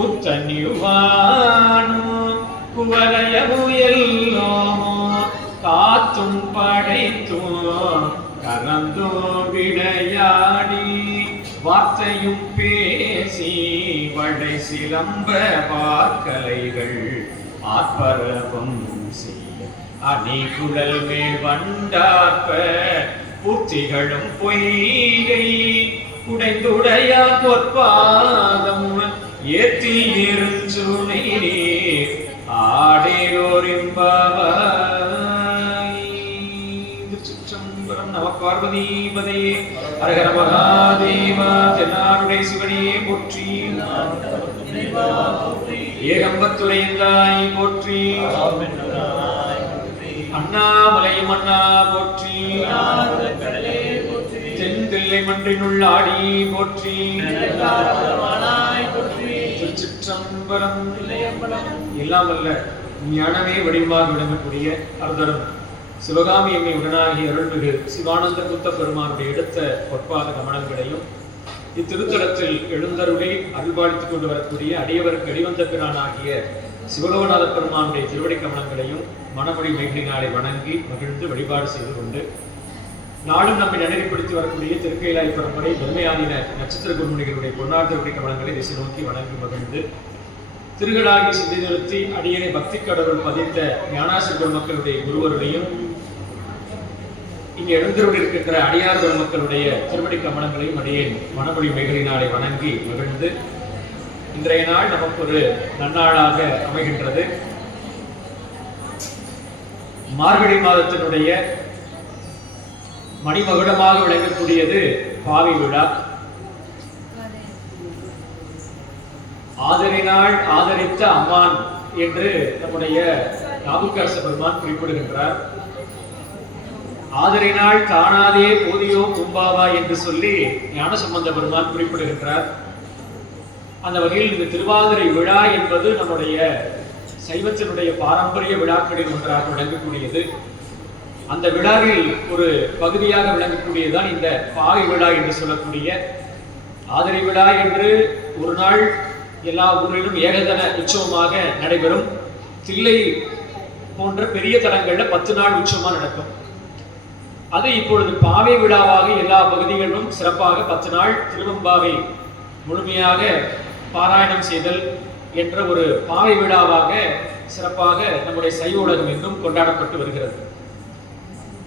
கூத்தனிவானோ குவலயமுயல்லோ காத்தும் படைத்தோம் கலந்தோ விளையாடி வார்த்தையும் பேசி வடை சிலம்ப வார்கலைகள் ஆற்பரவம் செய்ய அணிகுழல் மேல் வண்டாப்ப பூர்த்திகளும் பொய்கை உடைந்துடையார் பொற்பாதம் ஏற்றி இருந்துணை ஆடேரோரிம்பாவாய். திருச்சிற்றம்பலம். நம பார்வதீபதே. ஹரஹர மகாதேவா. தென்னாடுடைய சிவனையே போற்றி. ஏகம்பத்துரைந்தாய் போற்றி. அண்ணாமலை மன்னா போற்றி. தென்தில்லை மன்றினுள் ஆடி போற்றி. திருச்சிற்றம்பலம். எல்லாம் அல்ல ஞானமே வடிவாக விளங்கக்கூடிய அருதரும் சிவகாமி எம்மை உடனாகிய அருள்மிகு சிவானந்த புத்த பெருமானுடைய எடுத்த பொற்பாத கமலங்களையும் இத்திருத்தலத்தில் எழுந்தருளை அருள்பாலித்துக் கொண்டு வரக்கூடிய அடியவருக்கு அடிவந்த பிரானாகிய சிவலோகநாத பெருமானுடைய திருவடி கமலங்களையும் மனமொழி மேகலினாலே வணங்கி மகிழ்ந்து வழிபாடு செய்து கொண்டு நாளும் நம்மை நடைமுறைப்படுத்தி வரக்கூடிய திருக்கைலாய பரம்பரை பெருமையாதின நட்சத்திர குருமுனிகளுடைய பொன்னார் திருவடி கமலங்களை திசை நோக்கி வணங்கி மகிழ்ந்து திருகளாகி சிந்தை நிறுத்தி அடியனை பக்தி கடவுள் பதித்த ஞானாசிரியர் மக்களுடைய குருவருடையும் இங்கே எழுந்தருள் இருக்கின்ற அடியார் மக்களுடைய திருவடி கமலங்களையும் அடியேன் மனமொழி மேகலினாலே வணங்கி மகிழ்ந்து இன்றைய நாள் நமக்கு ஒரு நன்னாளாக அமைகின்றது. மார்கழி மாதத்தினுடைய மணிமகுடமாக விளங்கக்கூடியது பாவி விழா. ஆதரினால் ஆதரித்த அம்மான் என்று நம்முடைய நாவுக்கரச பெருமான் குறிப்பிடுகின்றார். ஆதரினால் காணாதே போதியோ கும்பாவா என்று சொல்லி ஞானசம்பந்த பெருமான் குறிப்பிடுகின்றார். அந்த வகையில் இந்த திருவாதிரை விழா என்பது நம்முடைய சைவத்தினுடைய பாரம்பரிய விழாக்களில் ஒன்றாக விளங்கக்கூடியது. அந்த விழாவில் ஒரு பகுதியாக விளங்கக்கூடியதுதான் இந்த பாவை விழா என்று சொல்லக்கூடிய ஆதரை விழா என்று ஒரு நாள் எல்லா ஊரிலும் ஏகதன உற்சவமாக நடைபெறும். தில்லை போன்ற பெரிய தலங்கள்ல 10 நாள் உற்சவமா நடக்கும். அது இப்பொழுது பாவை விழாவாக எல்லா பகுதிகளிலும் சிறப்பாக 10 நாள் திருவம்பாவை முழுமையாக பாராயணம் செய்தல் என்ற ஒரு பாவை விழாவாக சிறப்பாக நம்முடைய சைவ உலகம் எங்கும் கொண்டாடப்பட்டு வருகிறது.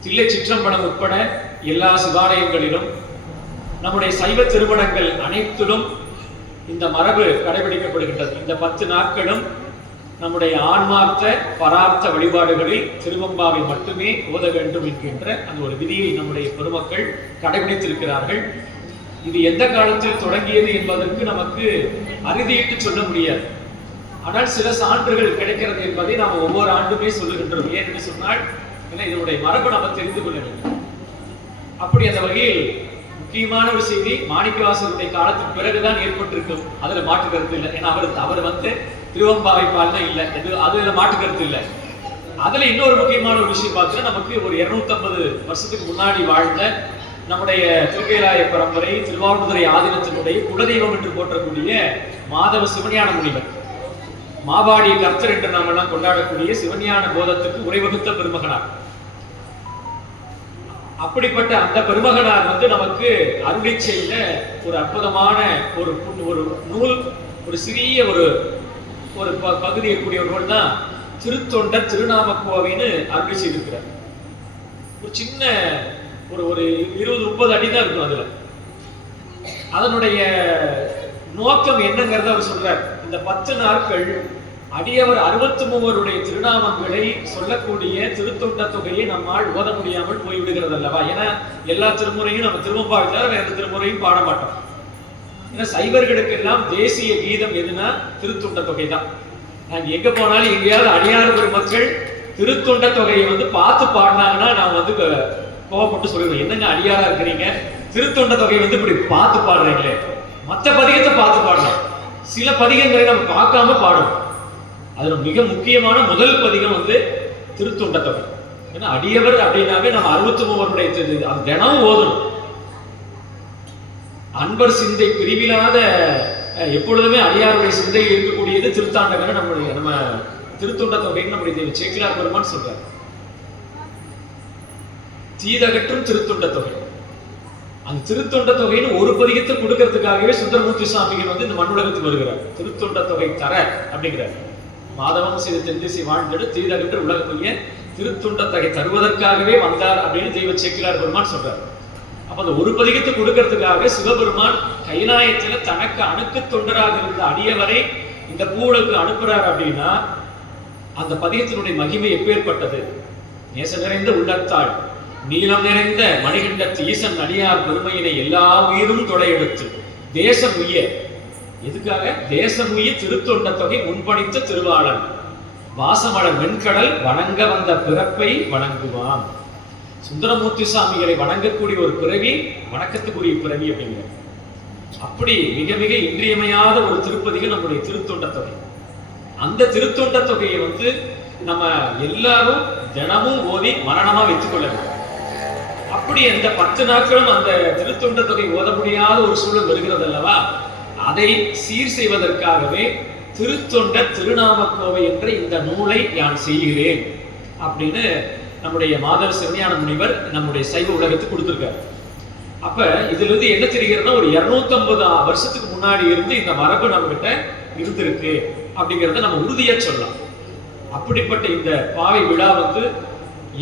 தில்லை சிற்றம்பலம் உட்பட எல்லா சிவாலயங்களிலும் நம்முடைய சைவ திருமணங்கள் அனைத்திலும் இந்த மரபு கடைபிடிக்கப்படுகின்றது. இந்த 10 நாட்களும் நம்முடைய ஆன்மார்த்த பரார்த்த வழிபாடுகளில் திருவம்பாவை மட்டுமே ஓத வேண்டும் என்கின்ற அந்த ஒரு விதியை நம்முடைய பெருமக்கள் கடைபிடித்திருக்கிறார்கள். இது எந்த காலத்தில் தொடங்கியது என்பதற்கு நமக்கு அறுதியிட்டு சொல்ல முடியாது. ஆனால் சில சான்றுகள் கிடைக்கிறது என்பதை நாம் ஒவ்வொரு ஆண்டுமே சொல்லுகின்றோம். ஏன் என்று சொன்னால் இதனுடைய மரபு நம்ம தெரிந்து கொள்ள வேண்டும். அப்படி அந்த வகையில் முக்கியமான ஒரு செய்தி மாணிக்கவாசகருடைய காலத்துக்கு பிறகுதான் ஏற்பட்டிருக்கும். அதுல மாற்று கருத்து இல்லை. ஏன்னா அவர் வந்து திருவம்பாவை பால்தான் இல்லை, அதுல மாற்று கருத்து இல்லை. அதுல இன்னொரு முக்கியமான ஒரு விஷயம் பார்த்தீங்கன்னா, நமக்கு ஒரு 250 வருஷத்துக்கு முன்னாடி வாழ்ந்த நம்முடைய திருக்கைலாய பரம்பரை திருவாவூர்துறை ஆதீனத்தினுடைய குலதெய்வம் என்று போற்றக்கூடிய மாதவ சிவஞான முனிவர், மாபாடி கர்த்தர் என்று நாம் எல்லாம் கொண்டாடக்கூடிய சிவஞான போதத்துக்கு உரைவகுத்த பெருமகனார். அப்படிப்பட்ட அந்த பெருமகனார் வந்து நமக்கு அருளை செய்த ஒரு அற்புதமான ஒரு நூல், ஒரு சிறிய ஒரு பகுதி இருக்கக்கூடிய ஒரு நூல் தான் திருத்தொண்டர் திருநாமக்கோவைன்னு அருளை செய்திருக்கிறார். ஒரு சின்ன ஒரு 20-30 அடி தான் இருக்கும். அதுல அதனுடைய நோக்கம் என்னங்கிறத அவர் சொல்றார். இந்த 10 நாட்கள் அடியவர் 63 திருநாமங்களை சொல்லக்கூடிய திருத்தொண்ட தொகையை நம்மால் ஓத முடியாமல் போய்விடுகிறது அல்லவா? ஏன்னா எல்லா திருமுறையும் நம்ம திருவம்பாவை தவிர வேற திருமுறையும் பாட மாட்டோம். ஏன்னா சைவர்களுக்கு எல்லாம் தேசிய கீதம் எதுனா திருத்தொண்ட தொகை தான். நாங்க எங்க போனாலும் எங்கேயாவது அடியார் பெருமக்கள் திருத்தொண்ட தொகையை வந்து பார்த்து பாடினாங்கன்னா நான் வந்து கோவப்பட்டு சொல்லுவேன், என்னங்க அடியாரா இருக்கிறீங்க, திருத்தொண்ட தொகையை வந்து இப்படி பார்த்து பாடுறீங்களே. மற்ற பதிகத்தை பார்த்து பாடலாம், சில பதிகங்களை நம்ம பார்க்காம பாடணும். அதுல மிக முக்கியமான முதல் பதிகம் வந்து திருத்தொண்ட தொகை. ஏன்னா அடியவர் அப்படின்னாவே நம்ம 63 அது தினமும் ஓதணும். அன்பர் சிந்தை பிரிவிலாத எப்பொழுதுமே அடியாருடைய சிந்தையில் இருக்கக்கூடியது திருத்தாண்டகன்னு நம்ம திருத்தொண்ட தொகைன்னு நம்முடைய சேக்கிழார் பெருமான் சொல்றார். தீதகற்றும் திருத்தொண்ட தொகை. அந்த திருத்தொண்ட தொகைன்னு ஒரு பதிகத்தை கொடுக்கறதுக்காகவே சுந்தரமூர்த்தி சுவாமிகள் இந்த மண்ணுலகத்துக்கு வருகிறார். திருத்தொண்ட தொகை தர அப்படிங்கிறார். மாதவம் செய்த தென்திசை வாழ்ந்தெடு தீதகற்று உலகத்துடைய திருத்தொண்ட தொகை தருவதற்காகவே வந்தார் அப்படின்னு தெய்வ சேக்கிழார் பெருமான் சொல்றார். அப்ப அந்த ஒரு பதிகத்தை கொடுக்கறதுக்காக சிவபெருமான் கைலாயத்துல தனக்கு அணுக்கு தொண்டராக இருந்த அடியவரை இந்த பூவுலகு அனுப்புறார் அப்படின்னா அந்த பதிகத்தினுடைய மகிமை எப்பேற்பட்டது. நேச நிறைந்த உள்ளத்தாள் நீளம் நிறைந்த மணிகண்டத்து ஈசன் அடியார் பெருமையினை எல்லா உயிரும் தொலையெடுத்து தேசம் உய்ய. எதுக்காக? தேசம் உய்ய திருத்தொண்ட தொகை முன்பணித்த திருவாளன் வாசமலர் வெண்கடல் வணங்க வந்த பிறப்பை வணங்குவான். சுந்தரமூர்த்தி சுவாமிகளை வணங்கக்கூடிய ஒரு பிறவி வணக்கத்துக்குரிய பிறவி அப்படிங்கிற அப்படி மிக மிக இன்றியமையாத ஒரு திருப்பதிகள் நம்முடைய திருத்தொண்ட தொகை. அந்த திருத்தொண்ட தொகையை நம்ம எல்லாரும் தினமும் ஓதி மரணமா வைத்துக் கொள்ள வேண்டும். அப்படி அந்த 10 நாட்களும் அந்த திருத்தொண்ட தொகை ஓத முடியாத ஒரு சூழல் வருகிறது அல்லவா, அதை சீர் செய்வதற்காகவே திருத்தொண்ட திருநாமக்கோவை என்ற இந்த நூலை நான் செய்கிறேன் அப்படின்னு நம்முடைய மாதவ சிவஞான முனிவர் நம்முடைய சைவ உலகத்துக்கு கொடுத்திருக்காரு. அப்ப இதுல இருந்து என்ன தெரிகிறதுனா ஒரு 250 வருஷத்துக்கு முன்னாடி இருந்து இந்த மரபு நம்ம கிட்ட இருந்திருக்கு அப்படிங்கிறத நம்ம உறுதியா சொல்லலாம். அப்படிப்பட்ட இந்த பாவை விழா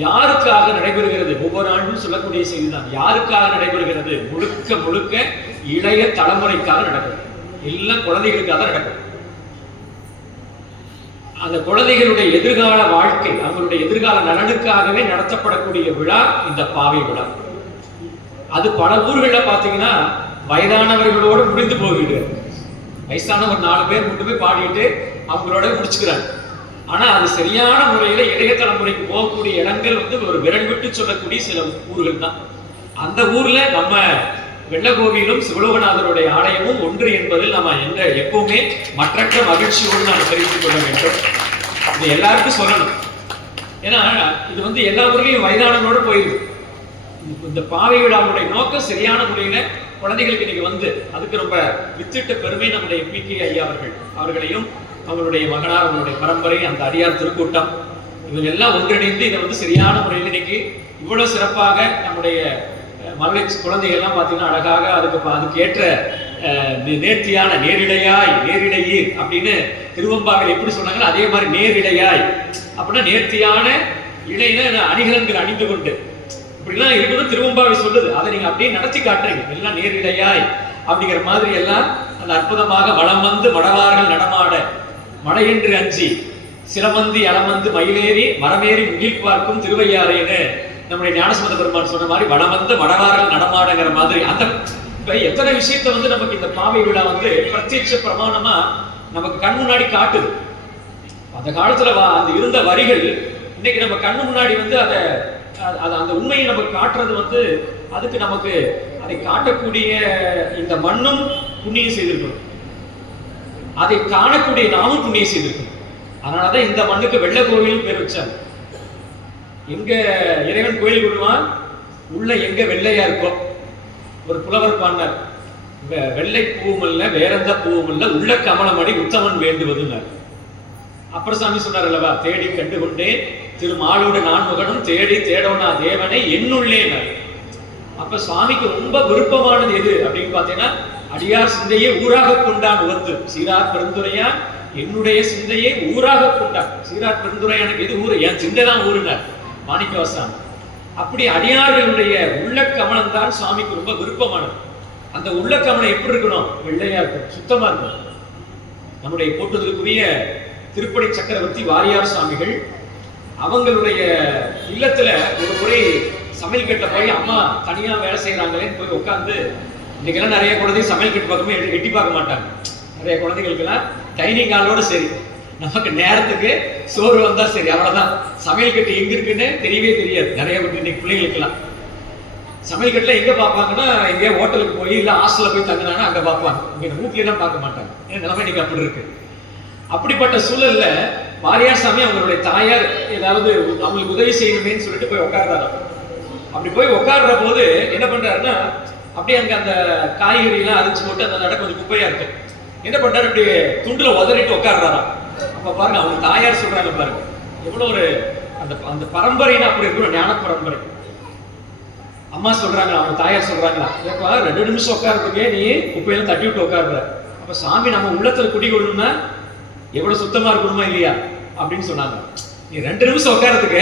யாருக்காக நடைபெறுகிறது? ஒவ்வொரு ஆண்டும் சொல்லக்கூடிய செய்திதான். யாருக்காக நடைபெறுகிறது? முழுக்க முழுக்க இளைய தலைமுறைக்காக நடக்குது. எல்லாம் குழந்தைகளுக்காக நடக்குது. அந்த குழந்தைகளுடைய எதிர்கால வாழ்க்கை, அவங்களுடைய எதிர்கால நலனுக்காகவே நடத்தப்படக்கூடிய விழா இந்த பாவை விழா. அது பல ஊர்களில் பார்த்தீங்கன்னா வயதானவர்களோடு முடிந்து போகிறது. வயசான ஒரு 4 பேர் மட்டும் போய் பாடிட்டு அவங்களோட முடிச்சுக்கிறாங்க. ஆனா அது சரியான முறையில இளைய தலைமுறைக்கு போகக்கூடிய இடங்கள் ஒரு விரல் விட்டு சொல்லக்கூடிய சில ஊர்கள் தான். அந்த ஊர்ல நம்ம வெள்ளகோவிலும் சிவலோகநாதருடைய ஆலயமும் ஒன்று என்பதில் நம்ம எப்பவுமே மற்றற்ற மகிழ்ச்சியோடு நாம் தெரிவித்துக் கொள்ள வேண்டும். இது எல்லாருக்கும் சொல்லணும். ஏன்னா இது எல்லா ஊர்லயும் வயதானவங்களோட போயிருக்கு. இந்த பாவை விழாவுடைய நோக்கம் சரியான முறையில குழந்தைகளுக்கு இன்னைக்கு அதுக்கு ரொம்ப வித்திட்ட பெருமை நம்முடைய PK ஐயா அவர்களையும் அவங்களுடைய மகனார், அவங்களுடைய பரம்பரை, அந்த அடியார் திருக்கூட்டம் இவங்க எல்லாம் ஒன்றிணைந்து இதை சரியான முறையில் இன்னைக்கு இவ்வளவு சிறப்பாக நம்முடைய மகளிர் குழந்தைகள் எல்லாம் பார்த்தீங்கன்னா அழகாக அதுக்கு ஏற்ற நேர்த்தியான நேரிடையீர் அப்படின்னு திருவம்பாவில் எப்படி சொன்னாங்களோ அதே மாதிரி நேரிடையாய் அப்படின்னா நேர்த்தியான இடையில அணிகலன்கள் அணிந்து கொண்டு இப்படிலாம் இருக்கணும் திருவம்பாவை சொல்லுது. அதை நீங்க அப்படியே நடத்தி காட்டுறீங்க. எல்லாம் நேரிடையாய் அப்படிங்கிற மாதிரி எல்லாம் அந்த அற்புதமாக வளம் மடவார்கள் நடமாட மழையென்று அஞ்சி சிரமந்தி அளமந்து மயிலேறி மரமேறி முகில் பார்க்கும் திருவையாறேன்னு நம்முடைய ஞானசம்பந்த பெருமான் சொன்ன மாதிரி வளம் மடவார்கள் நடமாடங்கிற மாதிரி அந்த எத்தனை விஷயத்த நமக்கு இந்த பாவை விழா பிரத்யட்ச பிரமாணமா நமக்கு கண் முன்னாடி காட்டுது. அந்த காலத்துல அந்த இருந்த வரிகள் இன்னைக்கு நம்ம கண்ணு முன்னாடி அதை அந்த உண்மையை நமக்கு காட்டுறது அதுக்கு நமக்கு அதை காட்டக்கூடிய இந்த மண்ணும் புண்ணியம் செய்திருக்கணும், அதை காணக்கூடிய நாமும் புண்ணியம் செய்திருக்கணும். அதனாலதான் இந்த மண்ணுக்கு வெள்ளை கோவில் பேர் வச்சாங்க. எங்க இறைவன் கோயில் விடுவான் உள்ள எங்க வெள்ளையா இருக்கோ. ஒரு புலவர் பாடினார், வெள்ளை பூவும் இல்ல வேற எந்த பூவும் இல்ல உள்ள கமலமடி உத்தமன் வேண்டுவதுன்னார். அப்புறம் சாமி சொன்னார் அல்லவா, தேடி கண்டு கொண்டேன் திருமாலோடு நான்முகனும் தேடி தேடோனா தேவனை என்னுள்ளேனார். அப்ப சுவாமிக்கு ரொம்ப விருப்பமானது எது அப்படின்னு பாத்தீங்கன்னா அடியார் சிந்தையை ஊராக கொண்டான் உவந்து சீரார் பெருந்துரையான் என்னுடைய சிந்தையை ஊராக கொண்டான். சீரார் பெருந்துரையானுக்கு எது ஊரு? என் சிந்தை தான் ஊருனார் மாணிக்கவாசன். அப்படி அடியார்களுடைய உள்ள கமலம் தான் சுவாமிக்கு ரொம்ப விருப்பமானது. அந்த உள்ள கமலம் எப்படி இருக்கணும்? வெள்ளையா இருக்கும், சுத்தமா இருக்கும். நம்முடைய போட்டுதலுக்குரிய திருப்பதி சக்கரவர்த்தி வாரியார் சுவாமிகள் அவங்களுடைய இல்லத்துல ஒரு முறை சமையல் கட்ட போய் அம்மா தனியா வேலை செய்யறாங்களேன்னு போய் உட்காந்து, இன்னைக்கெல்லாம் நிறைய குழந்தை சமையல் கட்டு பக்கமே எட்டி பார்க்க மாட்டாங்க. நிறைய குழந்தைகளுக்கெல்லாம் டைனிங் ஹாலோட சரி, நமக்கு நேரத்துக்கு சோறு வந்தா சரி, அவ்வளவுதான். சமையல் கட்டு எங்க இருக்குன்னு தெரியவே தெரியாது நிறைய இன்னைக்கு பிள்ளைகளுக்கெல்லாம். சமையல் கட்டுல எங்க பார்ப்பாங்கன்னா எங்கேயா ஹோட்டலுக்கு போய் இல்ல ஹாஸ்டல்ல போய் தங்கினாங்கன்னா அங்க பார்ப்பாங்க. இங்க வீட்லயே பார்க்க மாட்டாங்க. நிலைமை இன்னைக்கு அப்படி இருக்கு. அப்படிப்பட்ட சூழல்ல வாரியார் சாமி அவங்களுடைய தாயார் ஏதாவது அவங்களுக்கு உதவி செய்யணுமேன்னு சொல்லிட்டு போய் உட்கார்றாரு. அப்படி போய் உட்கார்ற போது என்ன பண்றாருன்னா அப்படியே அங்க அந்த காய்கறி எல்லாம் அரிச்சு போட்டு அந்த நட கொஞ்சம் குப்பையா இருக்கு. என்ன பண்றாரு, இப்படி துண்டுல உதறிட்டு உட்கார்றாரா. அப்ப பாருங்க அவங்க தாயார் சொல்றாங்க பாருங்க, எவ்வளவு ஒரு அந்த அந்த பரம்பரைன்னு அப்படி இருக்கிற ஞான பரம்பரை. அம்மா சொல்றாங்களா, அவங்க தாயார் சொல்றாங்களா, ஏப்பா 2 நிமிஷம் உட்கார்றதுக்கே நீ குப்பையெல்லாம் தட்டி விட்டு உட்கார்ற. அப்ப சாமி நம்ம உள்ளத்துல குடிகொள்ளணும்னா எவ்வளவு சுத்தமா இருக்கணுமா இல்லையா அப்படின்னு சொன்னாங்க. நீ 2 நிமிஷம் உட்கார்றதுக்கு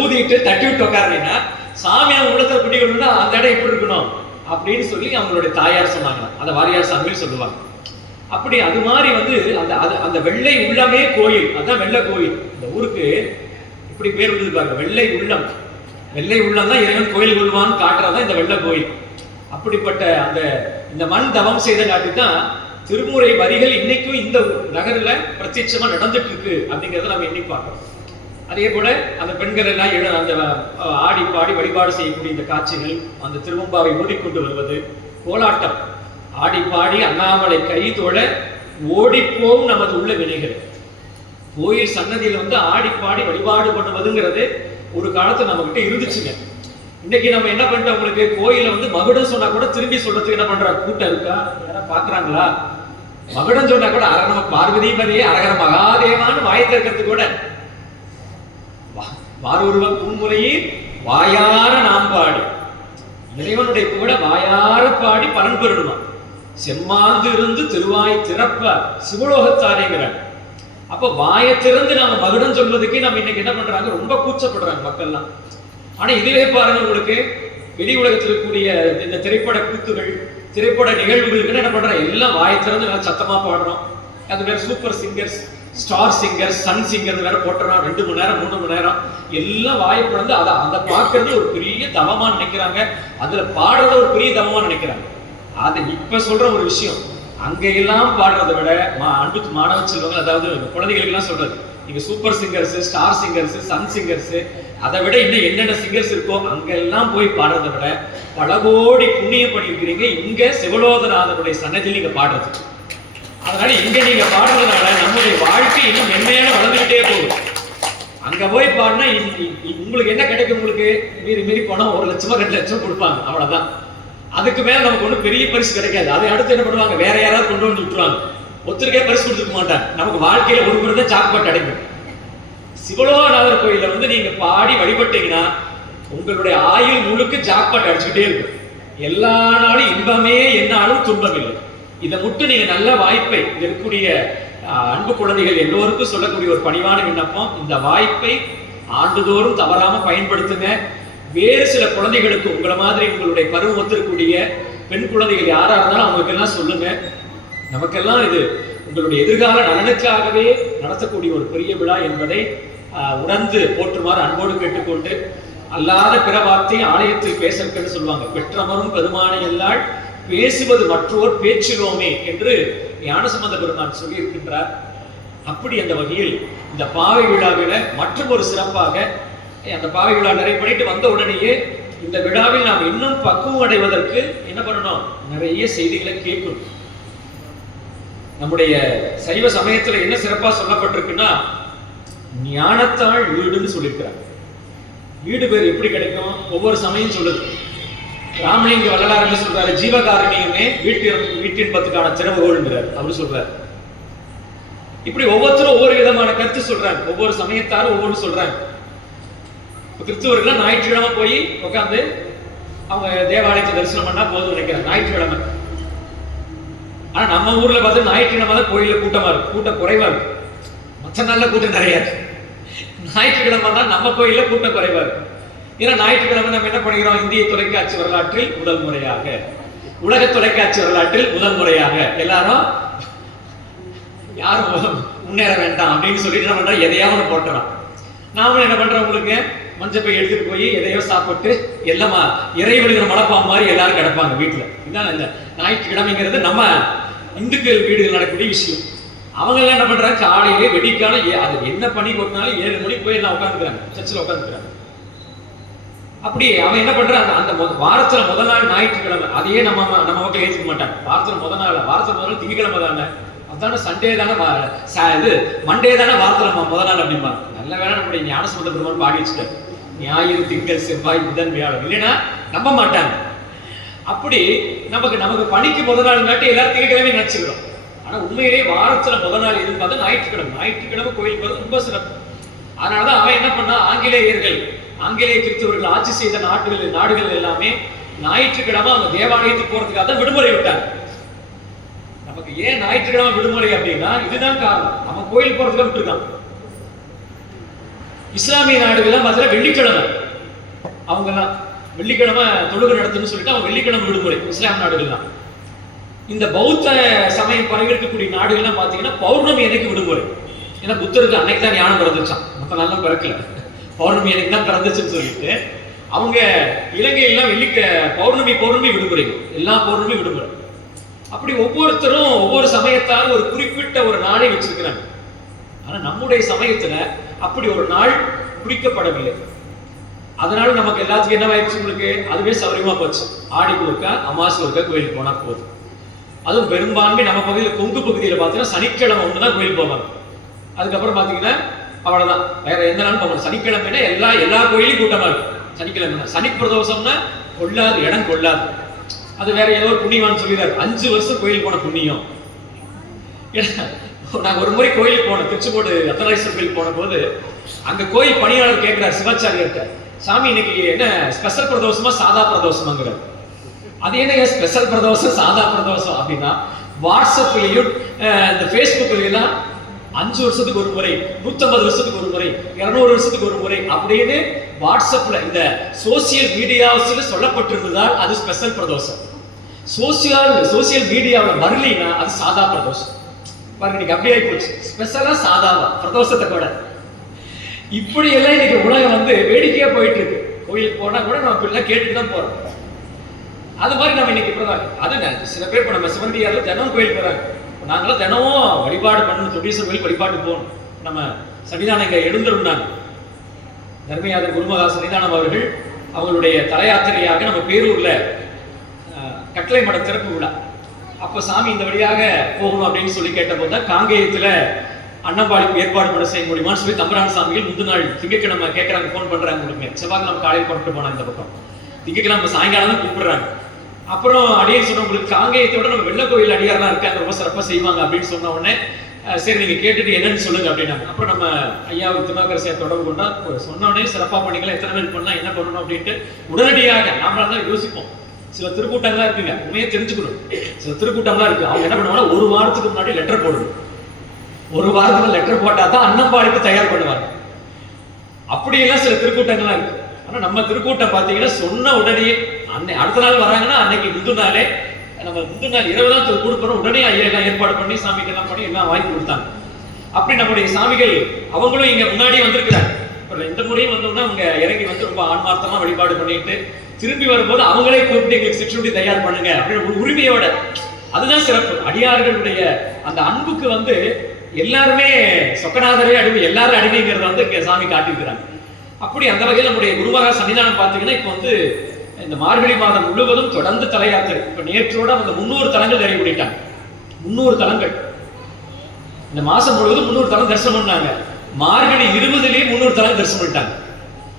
ஊதிட்டு தட்டி விட்டு உட்காருன்னா சாமி நம்ம உள்ளத்துல குடிகொள்ளணும்னா அந்த இடம் எப்படி இருக்கணும் அப்படின்னு சொல்லி அவங்களுடைய தாயார் சொன்னாங்க. அந்த வாரியார் சாமின்னு சொல்லுவாங்க. அப்படி அது மாதிரி வந்து அந்த அந்த வெள்ளை உள்ளமே கோயில், அதான் வெள்ளை கோயில். இந்த ஊருக்கு இப்படி பேர் வந்து பாருங்க, வெள்ளை உள்ளம். வெள்ளை உள்ளம் தான் இறைவன் கோயில் கொள்வான்னு காட்டுறதான் இந்த வெள்ளை கோயில். அப்படிப்பட்ட அந்த இந்த மண் தவம் செய்த காட்டி தான் திருமுறை வரிகள் இன்னைக்கும் இந்த நகரில் பிரத்யட்சமா நடந்துட்டு இருக்கு அப்படிங்கிறத நம்ம எண்ணி பார்க்கிறோம். அதே போல அந்த பெண்கள் எல்லாம் அந்த ஆடி பாடி வழிபாடு செய்யக்கூடிய இந்த காட்சிகள், அந்த திருவம்பாவை ஓடிக்கொண்டு வருவது, கோலாட்டம், ஆடி பாடி அண்ணாமலை கை தோழ ஓடிப்போம் நமது உள்ள வினைகள். கோயில் சன்னதியில் வந்து ஆடி பாடி வழிபாடு பண்ணுவதுங்கிறது ஒரு காலத்துல நம்ம கிட்ட இருந்துச்சுங்க. இன்னைக்கு நம்ம என்ன பண்ணிட்டோம், உங்களுக்கு கோயில வந்து மகுடம் சொன்னா கூட திரும்பி சொல்றதுக்கு என்ன பண்றா, கூட்டம் இருக்கா, யாரா பாக்குறாங்களா. மகுடம் சொன்னா கூட அரகரம பார்வதிபதியே அரகர மகாதேவான்னு வாயத்தில் இருக்கிறது கூட வாரொருவ பூமுறையில் வாயார நாம் பாடி, இறைவனுடைய கூட வாயார பாடி பலன் பெறணுமா. செம்மாந்து இருந்து திருவாய் திறப்ப சிவலோகத்தாரேங்கிறாங்க. அப்ப வாயை திறந்து நம்ம மகுடம் சொல்வதுக்கு நம்ம இன்னைக்கு என்ன பண்றாங்க, ரொம்ப கூச்சப்படுறாங்க மக்கள்லாம். ஆனா இதுவே பாருங்க, உங்களுக்கு வெளி உலகத்தில் இருக்கக்கூடிய இந்த திரைப்பட கூத்துகள், திரைப்பட நிகழ்வுகளுக்கு என்ன பண்றாங்க, எல்லாம் வாயை திறந்து நல்லா சத்தமா பாடுறோம். அது வேற super singers, star singer, sun singer வேற போட்டுறோம். 2 மணி நேரம் 3 மணி நேரம் எல்லாம் வாயை பிறந்து அதை அந்த பார்க்கறது ஒரு பெரிய தவமா நினைக்கிறாங்க. அதுல பாடுறத ஒரு பெரிய தவமா நினைக்கிறாங்க. அது இப்ப சொல்ற ஒரு விஷயம், அங்கெல்லாம் பாடுறதை விட அன்பு மாணவ செல்வங்கள், அதாவது குழந்தைகளுக்கு எல்லாம் சொல்றது, நீங்க super singers, star singers, sun singers, அதை விட இன்னும் என்னென்ன சிங்கர்ஸ் இருக்கோ அங்கெல்லாம் போய் பாடுறதை விட பல கோடி புண்ணியம் பண்ணிருக்கிறீங்க இங்க சிவலோகநாதனுடைய சன்னதியில் நீங்க பாடுறது. அதனால இங்க நீங்க பாடுறதுனால நம்முடைய வாழ்க்கை இன்னும் மென்மையான வளர்ந்துகிட்டே போகுது. அங்க போய் பாடினா உங்களுக்கு என்ன கிடைக்கும், உங்களுக்கு மீறி போனா 1 லட்சமோ 2 லட்சம் கொடுப்பாங்க, அவ்வளவுதான். அதுக்கு மேல நமக்கு ஒன்றும் பெரிய பரிசு கிடைக்காது. அதை அடுத்து என்ன பண்ணுவாங்க, வேற யாராவது கொண்டு வந்து விட்டுருவாங்க, ஒருத்தருக்கே பரிசு கொடுத்துக்க மாட்டாங்க. நமக்கு வாழ்க்கையில ஒரு முறை தான் சாப்பாட்டு அடைக்கும். சிவலோகநாதர் கோயில வந்து நீங்க பாடி வழிபட்டீங்கன்னா உங்களுடைய ஆயுள் முழுக்க ஜாக்பாட் அடிச்சுக்கிட்டே இருக்கும். எல்லா நாளும் இன்பமே, என்னாலும் துன்பம் இல்லை. இதை மட்டும் நீங்க நல்ல வாய்ப்பை இருக்கக்கூடிய அன்பு குழந்தைகள் எல்லோருக்கும் சொல்லக்கூடிய ஒரு பணிவான விண்ணப்பம், இந்த வாய்ப்பை ஆண்டுதோறும் தவறாம பயன்படுத்துங்க. வேறு சில குழந்தைகளுக்கு உங்களை மாதிரி உங்களுடைய பருவம் ஒத்திருக்கக்கூடிய பெண் குழந்தைகள் யாரா இருந்தாலும் அவங்களுக்கு எல்லாம் சொல்லுங்க. நமக்கெல்லாம் இது உங்களுடைய எதிர்கால நலனுக்காகவே நடத்தக்கூடிய ஒரு பெரிய விழா என்பதை உணர்ந்து போற்றுமாறு அன்போடு கேட்டுக்கொண்டு, அல்லாத பிற வார்த்தை ஆலயத்தில் பேசற்கன்னு சொல்லுவாங்க, பெற்றமரும் பெருமானை எல்லாள் பேசுவது மற்றோர் பேச்சிலோமே என்று ஞானசம்பந்த பெருமான் சொல்லி இருக்கின்றார். அப்படி அந்த வகையில் இந்த பாவை விழாவில மற்றும் ஒரு சிறப்பாக, அந்த பாவை விழா நிறைய பண்ணிட்டு வந்த உடனேயே இந்த விழாவில் நாம் இன்னும் பக்குவம் அடைவதற்கு என்ன பண்ணணும், நிறைய செய்திகளை கேட்கணும். நம்முடைய சைவ சமயத்துல என்ன சிறப்பா சொல்லப்பட்டிருக்குன்னா, ஞானத்தாள் வீடுன்னு சொல்லியிருக்கிறாங்க. வீடு பேர் எப்படி கிடைக்கும், ஒவ்வொரு சமயம் சொல்லுது. ராமலிங்க வள்ளலார் என்ன சொல்றாரு, ஜீவகாரணியமே வீட்டின்பத்துக்கான திறவுகோள்ங்கிறார் அவரு சொல்றாரு. இப்படி ஒவ்வொருத்தரும் ஒவ்வொரு விதமான கருத்து சொல்றாங்க, ஒவ்வொரு சமயத்தாரும் ஒவ்வொரு சொல்றாங்க. கிறிஸ்துவர்கள் ஞாயிற்றுக்கிழமை போய் உட்காந்து அவங்க தேவாலயத்தை தரிசனம் பண்ணா போதும் நினைக்கிறாங்க ஞாயிற்றுக்கிழமை. ஆனா நம்ம ஊர்ல பார்த்து ஞாயிற்றுக்கிழமை தான் கோயில கூட்டமா இருக்கு, கூட்டம் குறைவா இருக்கு. மற்ற நாள்ல கூட்டம் நிறைய இருக்கு. ஞாயிற்றுக்கிழமை தான் நம்ம கோயில கூட்டம் குறைவா இருக்கு. ஏன்னா ஞாயிற்றுக்கிழமை நம்ம என்ன பண்ணுகிறோம், இந்திய தொலைக்காட்சி வரலாற்றில் முதல் முறையாக, உலக தொலைக்காட்சி வரலாற்றில் முதல் முறையாக எல்லாரும் யாரும் முன்னேற வேண்டாம் அப்படின்னு சொல்லிட்டு என்ன பண்றோம், எதையாவது போட்டுறோம். நாமளும் என்ன பண்றோம், உங்களுக்கு மஞ்சப்பை எடுத்துட்டு போய் எதையோ சாப்பிட்டு எல்லாமா இறை விழுகிற மலைப்பாம்பு மாதிரி எல்லாரும் கிடப்பாங்க வீட்டுல. இதான் இந்த ஞாயிற்றுக்கிழமைங்கிறது நம்ம இந்துக்கள் வீடுகள் நடக்கக்கூடிய விஷயம். அவங்க எல்லாம் என்ன பண்றாங்க, காலையிலே வெடிக்கான அது என்ன பண்ணி போட்டாலும் 7 மணிக்கு போய் எல்லாம் உட்காந்துக்கிறாங்க, சர்ச்சில் உட்காந்துக்கிறாங்க. அப்படி அவன் என்ன பண்றான், அந்த வாரத்துல முதல் நாள் ஞாயிற்றுக்கிழமை, அதையே நம்ம மக்கள் ஏற்றுக்க மாட்டாங்க. வாரத்துல முதல் நாள் திங்கக்கிழமை தானே, அதான சண்டே தானே, இது மண்டே தானே வாரத்துல முதல் நாள் அப்படிம்பாங்க. நல்ல வேலை நம்முடைய ஞானசம்பந்த பெருமான் பாடி வச்சுட்டாரு, ஞாயிறு திங்கள் செவ்வாய் புதன் வியாழன், இல்லைன்னா நம்ப மாட்டாங்க. அப்படி நமக்கு பணிக்கு முதல் நாள் காட்டி எல்லாரும் திங்கக்கிழமை நினைச்சுக்கிறோம். ஆனா உண்மையிலேயே வாரத்துல முதல் நாள் எதுன்னு பார்த்தா ஞாயிற்றுக்கிழமை கோயிலுக்கு போறது ரொம்ப சிறப்பு. அதனாலதான் அவன் என்ன பண்ணா, ஆங்கிலேய கிறிஸ்தவர்கள் ஆட்சி செய்த நாடுகள் எல்லாமே ஞாயிற்றுக்கிழமை அவங்க தேவாலயத்துக்கு போறதுக்காக தான் விடுமுறை விட்டாங்க. நமக்கு ஏன் ஞாயிற்றுக்கிழமை விடுமுறை அப்படின்னா இதுதான் காரணம். அவன் கோயில் போறதுக்காக விட்டுருக்கான். இஸ்லாமிய நாடுகள்லாம் பார்த்தீங்கன்னா வெள்ளிக்கிழமை அவங்க எல்லாம் வெள்ளிக்கிழமை தொழுகை நடத்துன்னு சொல்லிட்டு அவன் வெள்ளிக்கிழமை விடுமுறை இஸ்லாம் நாடுகள் தான். இந்த பௌத்த சமயம் பரவி இருக்கக்கூடிய நாடுகள்லாம் பார்த்தீங்கன்னா பௌர்ணமி அன்னைக்கு விடுமுறை. ஏன்னா புத்தருக்கு அன்னைக்கு தான் ஞானம் பிறந்துச்சான், மற்ற நாளும் பிறக்கல, பௌர்ணமி அன்னைக்கு தான் பிறந்துச்சுன்னு சொல்லிட்டு அவங்க இலங்கையெல்லாம் பௌர்ணமி விடுமுறை, எல்லா பௌர்ணமி விடுமுறை. அப்படி ஒவ்வொருத்தரும் ஒவ்வொரு சமயத்தால் ஒரு குறிப்பிட்ட ஒரு நாளை வச்சிருக்கிறாங்க. ஆனா நம்முடைய சமயத்துல அப்படி ஒரு நாள் குறிக்கப்படவில்லை. அதனால நமக்கு எல்லாத்துக்கும் என்ன ஆயிடுச்சு, உங்களுக்கு அதுவே சௌரியமா போச்சு. ஆடிக்கு ஒருக்கா அமாவாசை ஒருக்கா கோயிலுக்கு போனா போதும். அதுவும் பெரும்பான்மை நம்ம பகுதியில் கொங்கு பகுதியில் பார்த்தீங்கன்னா சனிக்கிழமை ஒன்றுதான் கோயில் போவாங்க. அதுக்கப்புறம் பார்த்தீங்கன்னா அவ்வளவுதான், வேற எந்த நாளும் போகணும். சனிக்கிழமைனா எல்லா கோயிலும் கூட்டமா இருக்கும். சனிக்கிழமை சனி பிரதோஷம்னா இடம் கொள்ளாது. அது வேற ஏதோ ஒரு புண்ணியவான் சொல்லிடுறாரு, 5 வருஷம் கோயில் போன புண்ணியம். நான் ஒரு முறை கோயிலுக்கு போனேன், திருச்செங்கோடு ரத்தநாதீஸ்வரர் கோயில் போன போது அங்க கோயில் பணியாளர் கேட்கிறார் சிவாச்சாரியர்கிட்ட, சாமி இன்னைக்கு என்ன ஸ்பெஷல் பிரதோஷமா சாதா பிரதோஷமாங்கிறார். அது என்ன ஸ்பெஷல் பிரதோஷம் சாதா பிரதோஷம் அப்படின்னா, வாட்ஸ்அப்லயும் இந்த ஃபேஸ்புக்லாம் 5 வருஷத்துக்கு ஒரு முறை, 150 வருஷத்துக்கு ஒரு முறை, 200 வருஷத்துக்கு ஒரு முறை அப்படின்னு வாட்ஸ்அப்ல இந்த சோசியல் மீடியாவில் சொல்லப்பட்டிருந்ததால் அது ஸ்பெஷல் பிரதோஷம். சோசியல் மீடியாவில் வரலைன்னா அது சாதா பிரதோஷம். பாருங்க, இன்னைக்கு அப்படியே போச்சு, ஸ்பெஷலா சாதாவா பிரதோஷத்தை கூட. இப்படி எல்லாம் இன்னைக்கு உலகம் வந்து வேடிக்கையா போயிட்டு இருக்கு. கோயிலுக்கு போனா கூட நம்ம இப்படிலாம் கேட்டுட்டு தான் போறோம். அது மாதிரி நம்ம இன்னைக்கு இப்பதான் அது சில பேர் இப்ப நம்ம சிவனடியார்ல தினம் கோயில் போறாங்க. நாங்களும் தினமும் வழிபாடு பண்ணணும், தொண்டீஸ்வரர் கோயில் வழிபாடு போகணும். நம்ம சன்னிதானம் இங்க எழுந்திருந்தாங்க, தர்மயாதர் குருமகா சன்னிதானம் அவர்கள் அவங்களுடைய தல யாத்திரையாக நம்ம பேரூர்ல கட்டளை மட திறப்பு விழா. அப்ப சாமி இந்த வழியாக போகணும் அப்படின்னு சொல்லி கேட்டபோது தான் காங்கேயத்துல அன்னம்பாடிக்கு ஏற்பாடு பண்ண செய்ய முடியுமான்னு சொல்லி தம்பரான சாமிகள் முந்தின நாள் திங்கட்கிழமை கேட்கறாங்க, போன் பண்றாங்க. உங்களுக்கு செவ்வாய்க்கிழமை காலையில் புறப்பட்டு போனாங்க இந்த பக்கம், திங்கட்கிழமை சாயங்காலம் தான் கூப்பிடுறாங்க. அப்புறம் அடியேன் சொன்ன, உங்களுக்கு காங்கேயத்தோட நம்ம வெள்ள கோயில் அடியாரெல்லாம் இருக்காங்க, ரொம்ப சிறப்பாக செய்வாங்க அப்படின்னு சொன்ன உடனே சரி நீங்க கேட்டுட்டு என்னன்னு சொல்லுங்க அப்படின்னாங்க. அப்புறம் நம்ம ஐயாவுக்கு திருநாக்கரசியை தொடர்பு கொண்டா சொன்ன உடனே சிறப்பாக பண்ணிக்கலாம், எத்தனை பேர் பண்ணலாம், என்ன பண்ணணும் அப்படின்ட்டு உடனடியாக நாமளா தான் யோசிப்போம். சில திருக்கூட்டம்லாம் இருக்குங்க, உண்மையே தெரிஞ்சுக்கணும். சில திருக்கூட்டம்லாம் இருக்கு, அவங்க என்ன பண்ணுவாங்கன்னா 1 வாரத்துக்கு முன்னாடி லெட்டர் போடணும். 1 வாரத்துக்கு லெட்டர் போட்டா தான் அன்னம்பாடிக்கு தயார் பண்ணுவாங்க. அப்படியெல்லாம் சில திருக்கூட்டங்கள்லாம் இருக்கு. ஆனா நம்ம திருக்கூட்டம் பார்த்தீங்கன்னா சொன்ன உடனே அடுத்த நாள் வராங்கன்னா அன்னைக்கு முந்தினாலே நம்ம முந்தினாள் இரவு தான் கொடுக்குறோம். உடனே ஐயா எல்லாம் ஏற்பாடு பண்ணி சாமிக்கு எல்லாம் பண்ணி எல்லாம் வாங்கி கொடுத்தாங்க. அப்படி நம்முடைய சாமிகள் அவங்களும் இங்க முன்னாடியே வந்திருக்கிறாங்க. இந்த முறையும் வந்தோம்னா அவங்க இறங்கி வந்து ரொம்ப ஆன்மார்த்தமா வழிபாடு பண்ணிட்டு திரும்பி வரும்போது அவங்களே கூப்பிட்டு எங்களுக்கு சிற்றுண்டி தயார் பண்ணுங்க அப்படின்னு உரிமையோட. அதுதான் சிறப்பு. அடியார்களுடைய அந்த அன்புக்கு வந்து எல்லாருமே சொக்கநாதரே அடிமை, எல்லாரும் அடிமைங்கிறத வந்து சாமி காட்டியிருக்கிறாங்க. அப்படி அந்த வகையில் நம்முடைய குருமகா சன்னிதானம் பார்த்தீங்கன்னா இப்போ வந்து இந்த மார்கழி மாதம் முழுவதும் தொடர்ந்து தல யாத்திரை. இப்ப நேற்றோட அந்த 300 தலங்கள் நிறைவு பண்ணிட்டாங்க. 300 தலங்கள் இந்த மாசம் முழுவதும் 300 தலம் தரிசனம் பண்ணாங்க. மார்கழி 20லயே 300 தலம் தரிசனம் பண்ணிட்டாங்க.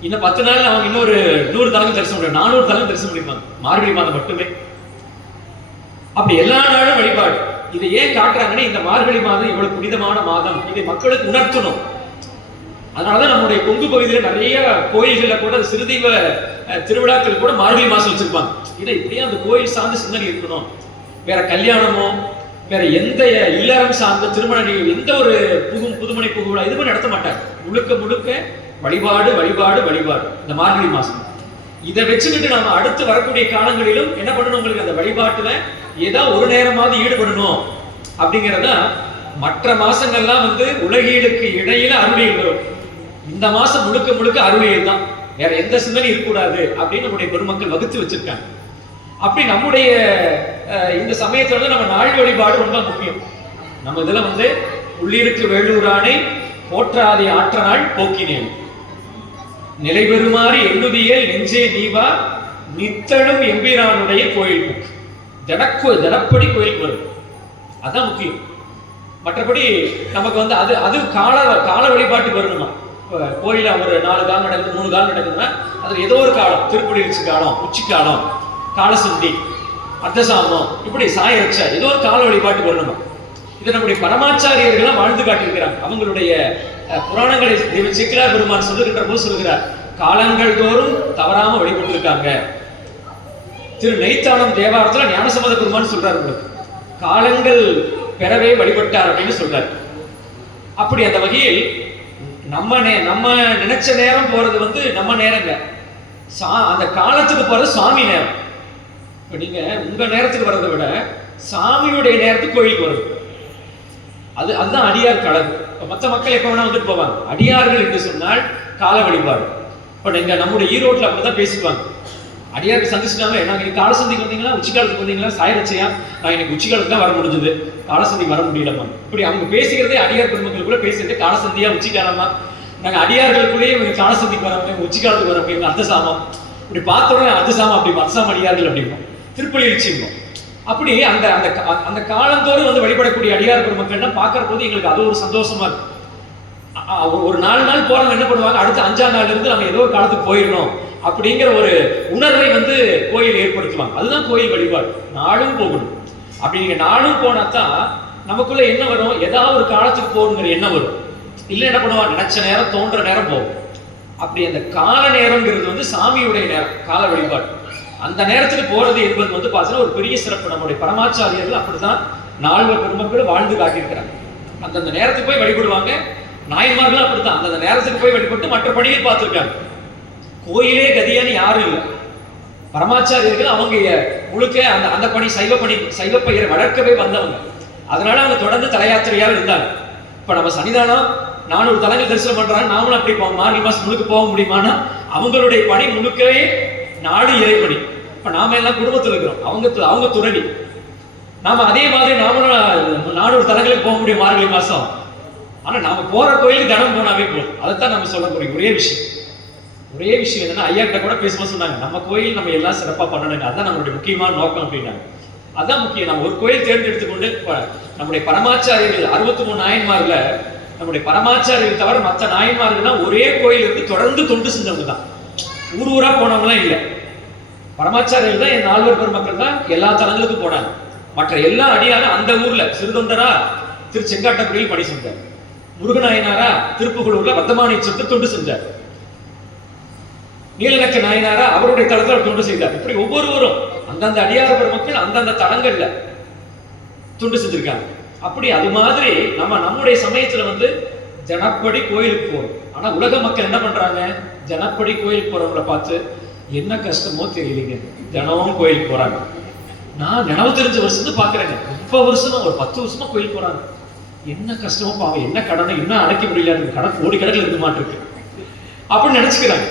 இன்னும் 10 நாள் அவங்க இன்னொரு 100 தலங்கள் தரிசனம் பண்ணாங்க, 400 தலம் தரிசனம் பண்ணிருப்பாங்க மார்கழி மாதம் மட்டுமே. அப்படி எல்லா நாளும் வழிபாடு. இதை ஏன் காட்டுறாங்கன்னா, இந்த மார்கழி மாதம் இவ்வளவு புனிதமான மாதம், இதை மக்களுக்கு உணர்த்தணும். அதனாலதான் நம்முடைய கொங்கு பகுதியில் நிறைய கோயில்கள்ல கூட சிறுதீவ திருவிழாக்கள் கூட மார்கழி மாசம் வச்சிருப்பாங்க. இதை இப்படியே அந்த கோயில் சார்ந்த சிந்தனை இருக்கணும். வேற கல்யாணமோ வேற எந்த இல்லறம் சார்ந்த திருமண எந்த ஒரு புதுமனை புகுவிழா எதுவுமே நடத்த மாட்டாங்க. முழுக்க முழுக்க வழிபாடு வழிபாடு வழிபாடு இந்த மார்கழி மாசம். இதை வச்சுக்கிட்டு நம்ம அடுத்து வரக்கூடிய காலங்களிலும் என்ன பண்ணணும், உங்களுக்கு அந்த வழிபாட்டுல ஏதாவது ஒரு நேரமாவது ஈடுபடணும். அப்படிங்கிறத மற்ற மாசங்கள்லாம் வந்து உலகீடுக்கு இடையில அருளியல் வரும். இந்த மாசம் முழுக்க முழுக்க அருளியல் தான், வேற எந்த சிந்தனை இருக்கக்கூடாது அப்படின்னு நம்முடைய பெருமக்கள் வகுத்து வச்சிருக்காங்க. அப்படி நம்முடைய இந்த சமயத்துல வந்து நம்ம நாள் வழிபாடு ரொம்ப முக்கியம். நம்ம இதுல வந்து உள்ளிருக்கு வேலூரானை போற்றாதே ஆற்ற நாள் போக்கினேன், நிலை பெறுமாறு எண்ணுதியல் நெஞ்சே நீவா நித்தனும் எம்பிரானுடைய கோயில் போக்கு. தினப்படி கோயிலுக்கு வரும், அதான் முக்கியம். மற்றபடி நமக்கு வந்து அது கால வழிபாட்டுக்கு வரணுமா. கோயில ஒரு 4 காலம் நடக்குது, 3 காலம் நடக்குதுன்னா அதுல ஏதோ ஒரு காலம், திருப்படிச்சு காலம், உச்சி காலம், காலசுத்தி, அர்த்தசாமம், இப்படி சாயரட்ச ஏதோ ஒரு கால வழிபாட்டுக்கு வரணுமா. இதை நம்முடைய பரமாச்சாரியர்கள் வாழ்ந்து காட்டியிருக்கிறாங்க. அவங்களுடைய புராணங்களை சேக்கிழார் பெருமான் சொல்லுகின்ற போது சொல்லுகிறார், காலங்கள் தோறும் தவறாம வழிபட்டிருக்காங்க. திரு நெய்த்தானம் தேவாரத்துல ஞானசம்பந்த பெருமான் சொல்றாரு, உங்களுக்கு காலங்கள் பெறவே வழிபட்டார் அப்படின்னு சொல்றாரு. அப்படி அந்த வகையில் நம்ம நினைச்ச நேரம் போறது வந்து நம்ம நேரங்க, அந்த காலத்துக்கு போறது சுவாமி நேரம். இப்ப நீங்க உங்க நேரத்துக்கு வர்றதை விட சாமியுடைய நேரத்துக்கு கோயிலுக்கு வருது, அதுதான் அடியார் கழகு. மற்ற மக்கள் எப்ப வேணா வந்துட்டு போவாங்க. அடியார்கள் என்று சொன்னால் கால வழிபாடு. இப்ப நீங்க நம்முடைய ஈரோட்டில் அப்படிதான் பேசிக்குவாங்க. அடியாருக்கு சந்திச்சுட்டாங்க, நாங்கள் இன்னைக்கு காலசந்திக்கு வந்தீங்களா, உச்சிக்காலத்துக்கு வந்தீங்களா, சாயரட்சையா, நான் இன்னைக்கு உச்சிக்காலத்துக்கு தான் வர முடிஞ்சது, காலசந்திக்கு வர முடியலம்மா. இப்படி அவங்க பேசுகிறதே அடியார் பெருமக்களுக்குள்ள பேசுறதே காலசந்தியா உச்சிக்காலமா, நாங்கள் அடியார்களுக்குள்ளேயே இவங்க காலசந்திக்கு வரவங்க உச்சிக்காலத்துக்கு வரவங்க அர்த்த சாமம், இப்படி பார்த்தோன்னே அர்த்த சாமம் அப்படி அர்த்தம் அடியார்கள் அப்படிம்போம், திருப்பலி வச்சுருந்தோம். அப்படி அந்த அந்த அந்த காலந்தோடு வந்து வழிபடக்கூடிய அடியார் பெருமக்கள்லாம் பார்க்கற போது எங்களுக்கு அது ஒரு சந்தோஷமா இருக்கு. ஒரு 4 நாள் போறவங்க என்ன பண்ணுவாங்க, அடுத்த 5ஆம் நாள்ல இருந்து நம்ம ஏதோ ஒரு காலத்துக்கு போயிடணும் அப்படிங்கிற ஒரு உணர்வை வந்து கோயில் ஏற்படுத்துவாங்க. அதுதான் கோயில் வழிபாடு. நாளும் போகணும். அப்படி நீங்க நாளும் போனாதான் நமக்குள்ள என்ன வரும், ஏதாவது ஒரு காலத்துக்கு போகணுங்கிற எண்ணம் வரும். இல்லை என்ன பண்ணுவாங்க, நினைச்ச நேரம் தோன்ற நேரம் போகும். அப்படி அந்த கால நேரம்ங்கிறது வந்து சாமியுடைய நேரம், கால வழிபாடு. அந்த நேரத்துக்கு போறது என்பது வந்து பார்த்தீங்கன்னா ஒரு பெரிய சிறப்பு. நம்முடைய பரமாச்சாரியர்கள் அப்படிதான் நால்வர் பெருமக்கள் வாழ்ந்து காட்டியிருக்கிறாங்க. அந்தந்த நேரத்துக்கு போய் வழிபடுவாங்க. நாயன்மார்களும் அப்படித்தான் அந்தந்த நேரத்துக்கு போய் வழிபட்டு மற்ற பணிகள் பார்த்துருக்காங்க. கோயிலே கதியான்னு யாரும் இல்லை. பரமாச்சாரியர்கள் அவங்க முழுக்க அந்த அந்த பணி சைவ பயிரை வளர்க்கவே வந்தவங்க. அதனால அவங்க தொடர்ந்து தலையாத்திரையாக இருந்தாங்க. இப்ப நம்ம சன்னிதானம் 400 தலங்கள் தரிசனம் பண்றாங்க, நாமளும் அப்படி மார்கழி மாசம் முழுக்க போக முடியுமானா அவங்களுடைய பணி முழுக்கவே நாடு இறைப்பணி. இப்ப நாம எல்லாம் குடும்பத்தில் இருக்கிறோம், அவங்க துறவி. நாம அதே மாதிரி நாமளும் 400 தலங்களுக்கு போக முடியும் மார்கழி மாசம். ஆனா நாம போற கோயிலுக்கு தினம் போனாவே போதும். அதைத்தான் நம்ம சொல்லக்கூடிய ஒரே விஷயம் என்னன்னா, ஐயா கிட்ட கூட பேசும்போது சொன்னாங்க, நம்ம கோயில் நம்ம எல்லாம் சிறப்பா பண்ணணுங்க, அதுதான் நம்மளுடைய முக்கியமான நோக்கம் அப்படின்னாங்க. அதான் முக்கியம். நம்ம ஒரு கோயில் தேர்ந்தெடுத்துக்கொண்டு நம்முடைய பரமாச்சாரியர்கள் 63 நாயன்மார்ல நம்முடைய பரமாச்சாரியர்கள் தவிர மற்ற நாயன்மார்கள்லாம் ஒரே கோயிலுக்கு தொடர்ந்து தொண்டு செஞ்சவங்க தான். ஊரா போனவங்களாம் இல்லை. பரமாச்சாரியர்கள் தான் என் 4 பெருமக்கள் தான் எல்லா தலங்களுக்கும் போனாங்க. மற்ற எல்லா அடியாரும் அந்த ஊர்ல சிறுதொண்டரா திரு செங்காட்டக்குடியில் பணி செஞ்சார், முருகநாயனாரா திருப்புகலூர்ல வர்த்தமானேஸ்வரத்தை தொண்டு செஞ்சார், நீலநக்க நாயனாரா அவருடைய தளத்தில் தொண்டு செய்தார். இப்படி ஒவ்வொருவரும் அந்தந்த அடியார பெருமக்கள் அந்தந்த தலங்கள்ல தொண்டு செஞ்சிருக்காங்க. அப்படி அது மாதிரி நம்முடைய சமயத்துல வந்து ஜனப்படி கோயிலுக்கு போறோம். ஆனா உலக மக்கள் என்ன பண்றாங்க, ஜனப்படி கோயிலுக்கு போறவங்களை பார்த்து என்ன கஷ்டமோ தெரியலீங்க, தினமும் கோயிலுக்கு போறாங்க. நான் நினைவு தெரிஞ்ச வருஷத்து பாக்குறேங்க, 30 வருஷமா ஒரு 10 வருஷமா கோயிலுக்கு போறாங்க. என்ன கஷ்டமோ பாவம், என்ன கடனை இன்னும் அடைக்க முடியல, கடன் கோடி கணக்கில் இருக்க மாட்டிருக்கு அப்படின்னு நினைச்சுக்கிறாங்க.